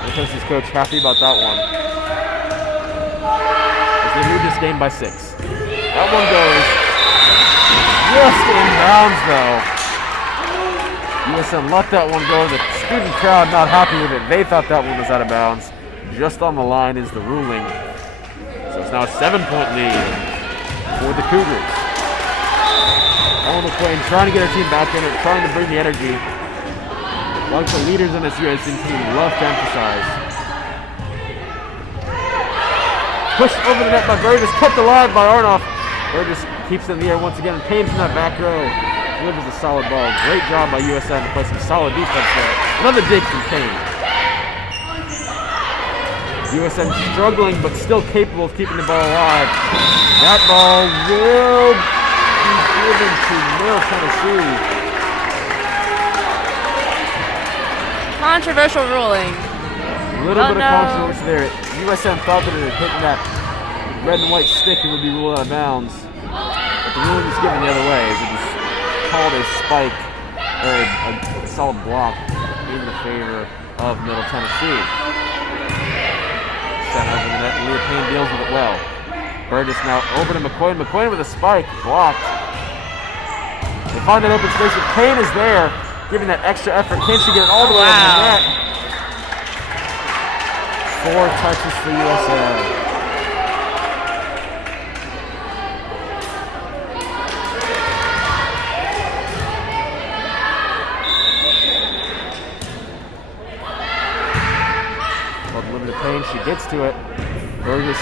Middle Tennessee's coach happy about that one. As they lead this game by 6. That one goes just in bounds though. USN let that one go. The student crowd not happy with it. They thought that one was out of bounds. Just on the line is the ruling. So it's now a 7-point lead for the Cougars. Ellen McQuain trying to get her team back in it, trying to bring the energy. Like the leaders in this USN team love to emphasize. Pushed over the net by Burgess, kept alive by Arnoff. Burgess keeps it in the air once again, and Payne's in that back row. Delivers a solid ball. Great job by USN to play some solid defense there. Another dig from Payne. USN struggling, but still capable of keeping the ball alive. That ball will be given to Middle Tennessee. Controversial ruling. A little bit of controversy there. USN thought that it had hit that red and white stick, it would be ruled out of bounds. But the ruling was given the other way. It was called a spike, or a solid block in the favor of Middle Tennessee. Sent over the net, and Leah Payne deals with it well. Burgess now over to McQuain. McQuain with a spike, blocked. They find that open space, but Payne is there, giving that extra effort. Can she get it all the way over the net? 4 touches for USN. Payne, she gets to it. Burgess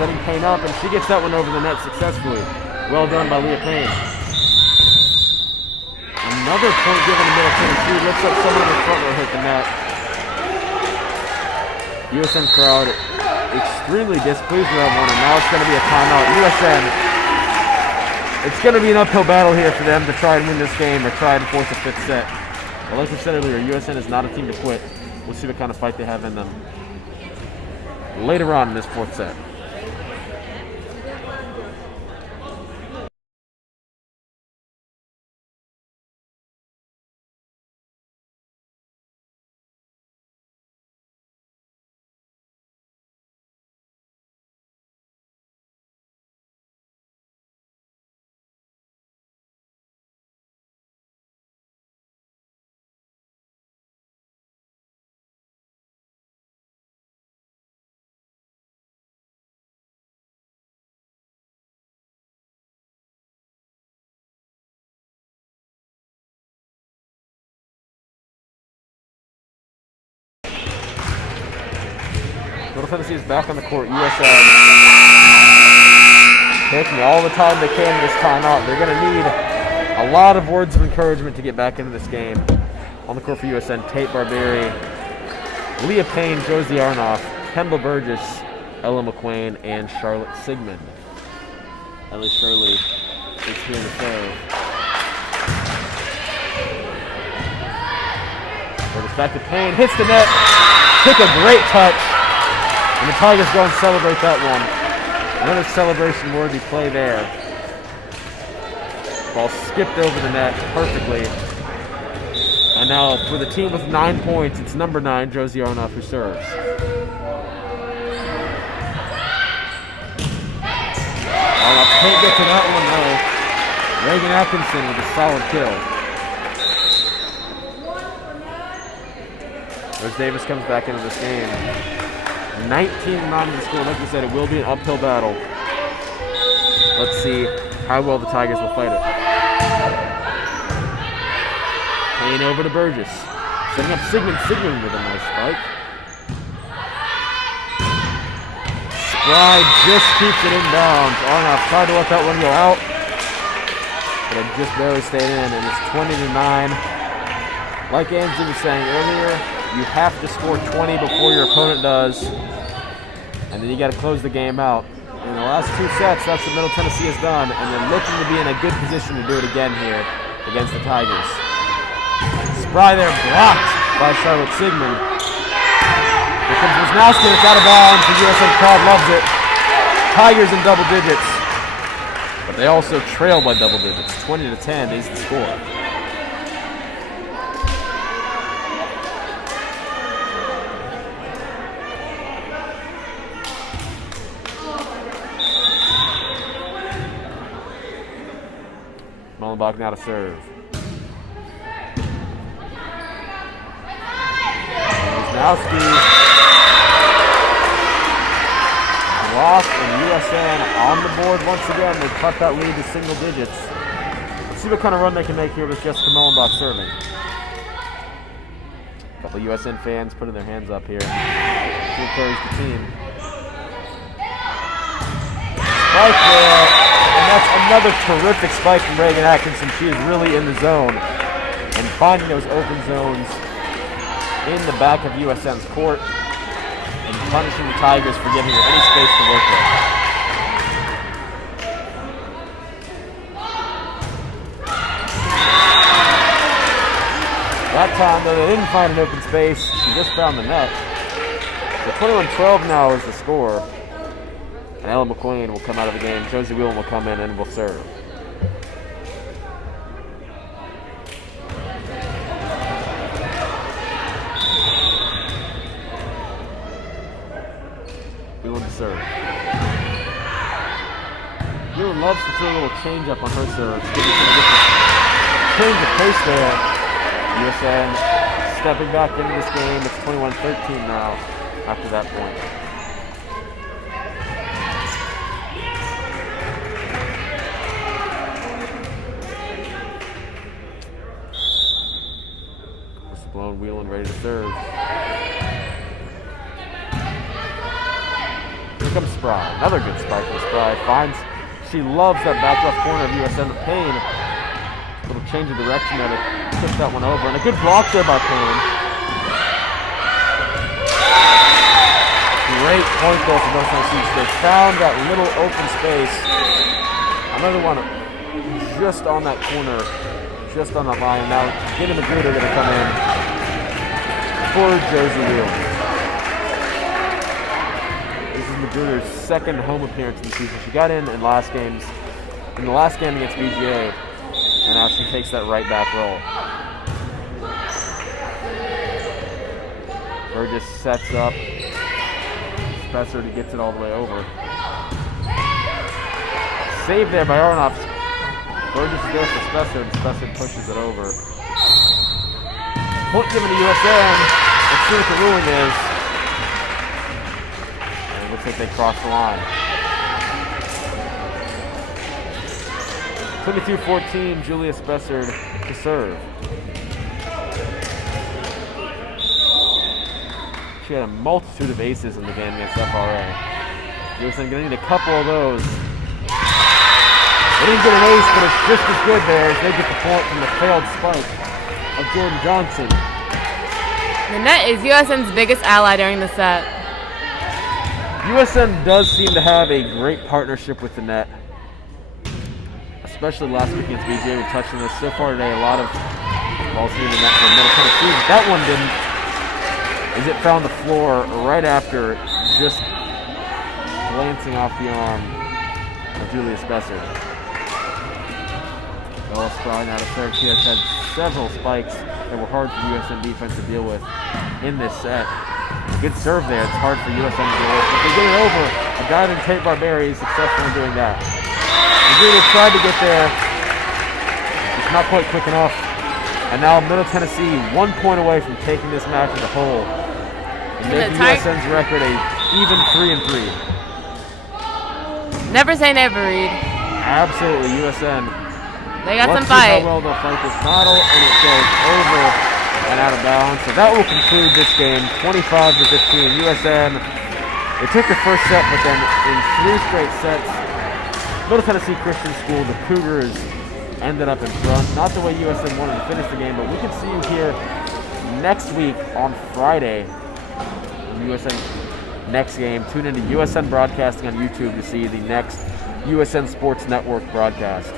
setting Payne up, and she gets that one over the net successfully. Well done by Leah Payne. Another point given to Middle Tennessee. Looks like someone in the front row hit the net. USN crowd extremely displeased with that one, and now it's going to be a timeout. USN, it's going to be an uphill battle here for them to try and win this game or try and force a 5th set. But like we said earlier, USN is not a team to quit. We'll see what kind of fight they have in them later on in this 4th set. Middle Tennessee is back on the court. USN taking all the time they can this timeout. They're going to need a lot of words of encouragement to get back into this game. On the court for USN, Tate Barberi, Leah Payne, Josie Arnoff, Kendall Burgess, Ella McQuain, and Charlotte Sigmund. Ellie Shirley is here to serve. Burgess back to Payne, hits the net, took a great touch, and the Tigers go and celebrate that one. Another celebration-worthy play there. Ball skipped over the net perfectly. And now for the team with 9 points, it's number 9, Josie Arnoff, who serves. Arnoff can't get to that one, though. Reagan Atkinson with a solid kill. Rose Davis comes back into this game. 19-9 to the score. Like we said, it will be an uphill battle. Let's see how well the Tigers will fight it. Payne over to Burgess. Setting up Sigmund. Sigmund with a nice spike. Spry just keeps it inbounds. Arnoff tried to let that one go out, but it just barely stayed in, and it's 20-9. Like Angie was saying earlier, you have to score 20 before your opponent does, and then you got to close the game out. In the last 2 sets, that's what Middle Tennessee has done, and they're looking to be in a good position to do it again here against the Tigers. Spry there blocked by Charlotte Sigmund. Here comes Wisnowski, it's out of bounds. The USN crowd loves it. Tigers in double digits, but they also trail by double digits. 20-10 is the score. Mullenbach now to serve. Wisnowski blocked, and USN on the board once again. They cut that lead to single digits. Let's see what kind of run they can make here with Jessica Mullenbach serving. A couple USN fans putting their hands up here to encourage the team. Spike there, and that's another terrific spike from Reagan Atkinson. She is really in the zone and finding those open zones in the back of USN's court and punishing the Tigers for giving her any space to work with. That time, though, they didn't find an open space. She just found the net. So 21-12 now is the score. And Ella McQueen will come out of the game. Josie Whelan will come in and will serve. Whelan to serve. Whelan loves to throw a little change up on her serve. Give you some different change of pace there. USN stepping back into this game. It's 21-13 now after that point. Whistle blown, Whelan ready to serve. Here comes Spry. Another good spike from Spry. She loves that back left corner of USN. Payne, a little change of direction of it. Took that one over. And a good block there by Payne. Great point goal for Middle Tennessee. They found that little open space. Another one just on that corner, just on that line. Now, Gina Magruder going to come in for Josie Whelan. This is Magruder's second home appearance in the season. She got in the last game against BGA, and now she takes that right back role. Burgess sets up. Spessard gets it all the way over. Save there by Arnoff. Burgess is there for Spessard, and Spessard pushes it over. Point given to USN. Let's see what the ruling is. And it looks like they crossed the line. 22-14, Julia Spessard to serve. actually had a multitude of aces in the game against FRA. USN going to need a couple of those. They didn't get an ace, but it's just as good there as they get the point from the failed spike of Jordan Johnson. The net is USN's biggest ally during the set. USN does seem to have a great partnership with the net, especially last week against BJ. We touched on this so far today. A lot of balls hitting the net for Middle Tennessee. That one didn't, as it found the floor right after just glancing off the arm of Julius Besser. Bella Sprine out of serve. She has had several spikes that were hard for USN defense to deal with in this set. Good serve there. It's hard for USN to deal with. If they get it over, a guy named Tate Barberi is successful in doing that. Julius tried to get there. It's not quite quick enough. And now Middle Tennessee 1 point away from taking this match as a whole and making USN's record a even 3-3. Never say never, Reed. Absolutely, USN. They got Let's some fight. see how well they'll fight this battle, and it goes over and out of bounds. So that will conclude this game, 25-15. USN, they took the first set, but then in 3 straight sets, Middle Tennessee Christian School, the Cougars ended up in front. Not the way USN wanted to finish the game, but we can see you here next week on Friday. USN's next game. Tune into USN Broadcasting on YouTube to see the next USN Sports Network broadcast.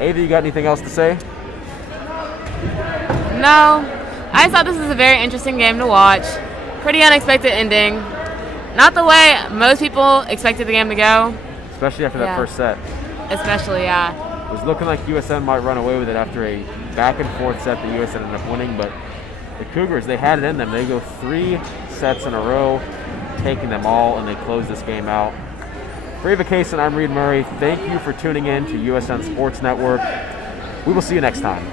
Ava, you got anything else to say? No. I thought this was a very interesting game to watch. Pretty unexpected ending. Not the way most people expected the game to go. Especially after that first set. Especially, yeah. It was looking like USN might run away with it after a back and forth set that USN ended up winning, but the Cougars, they had it in them. They go 3 sets in a row, taking them all, and they close this game out. For Ava Kaysen, I'm Reed Murray. Thank you for tuning in to USN Sports Network. We will see you next time.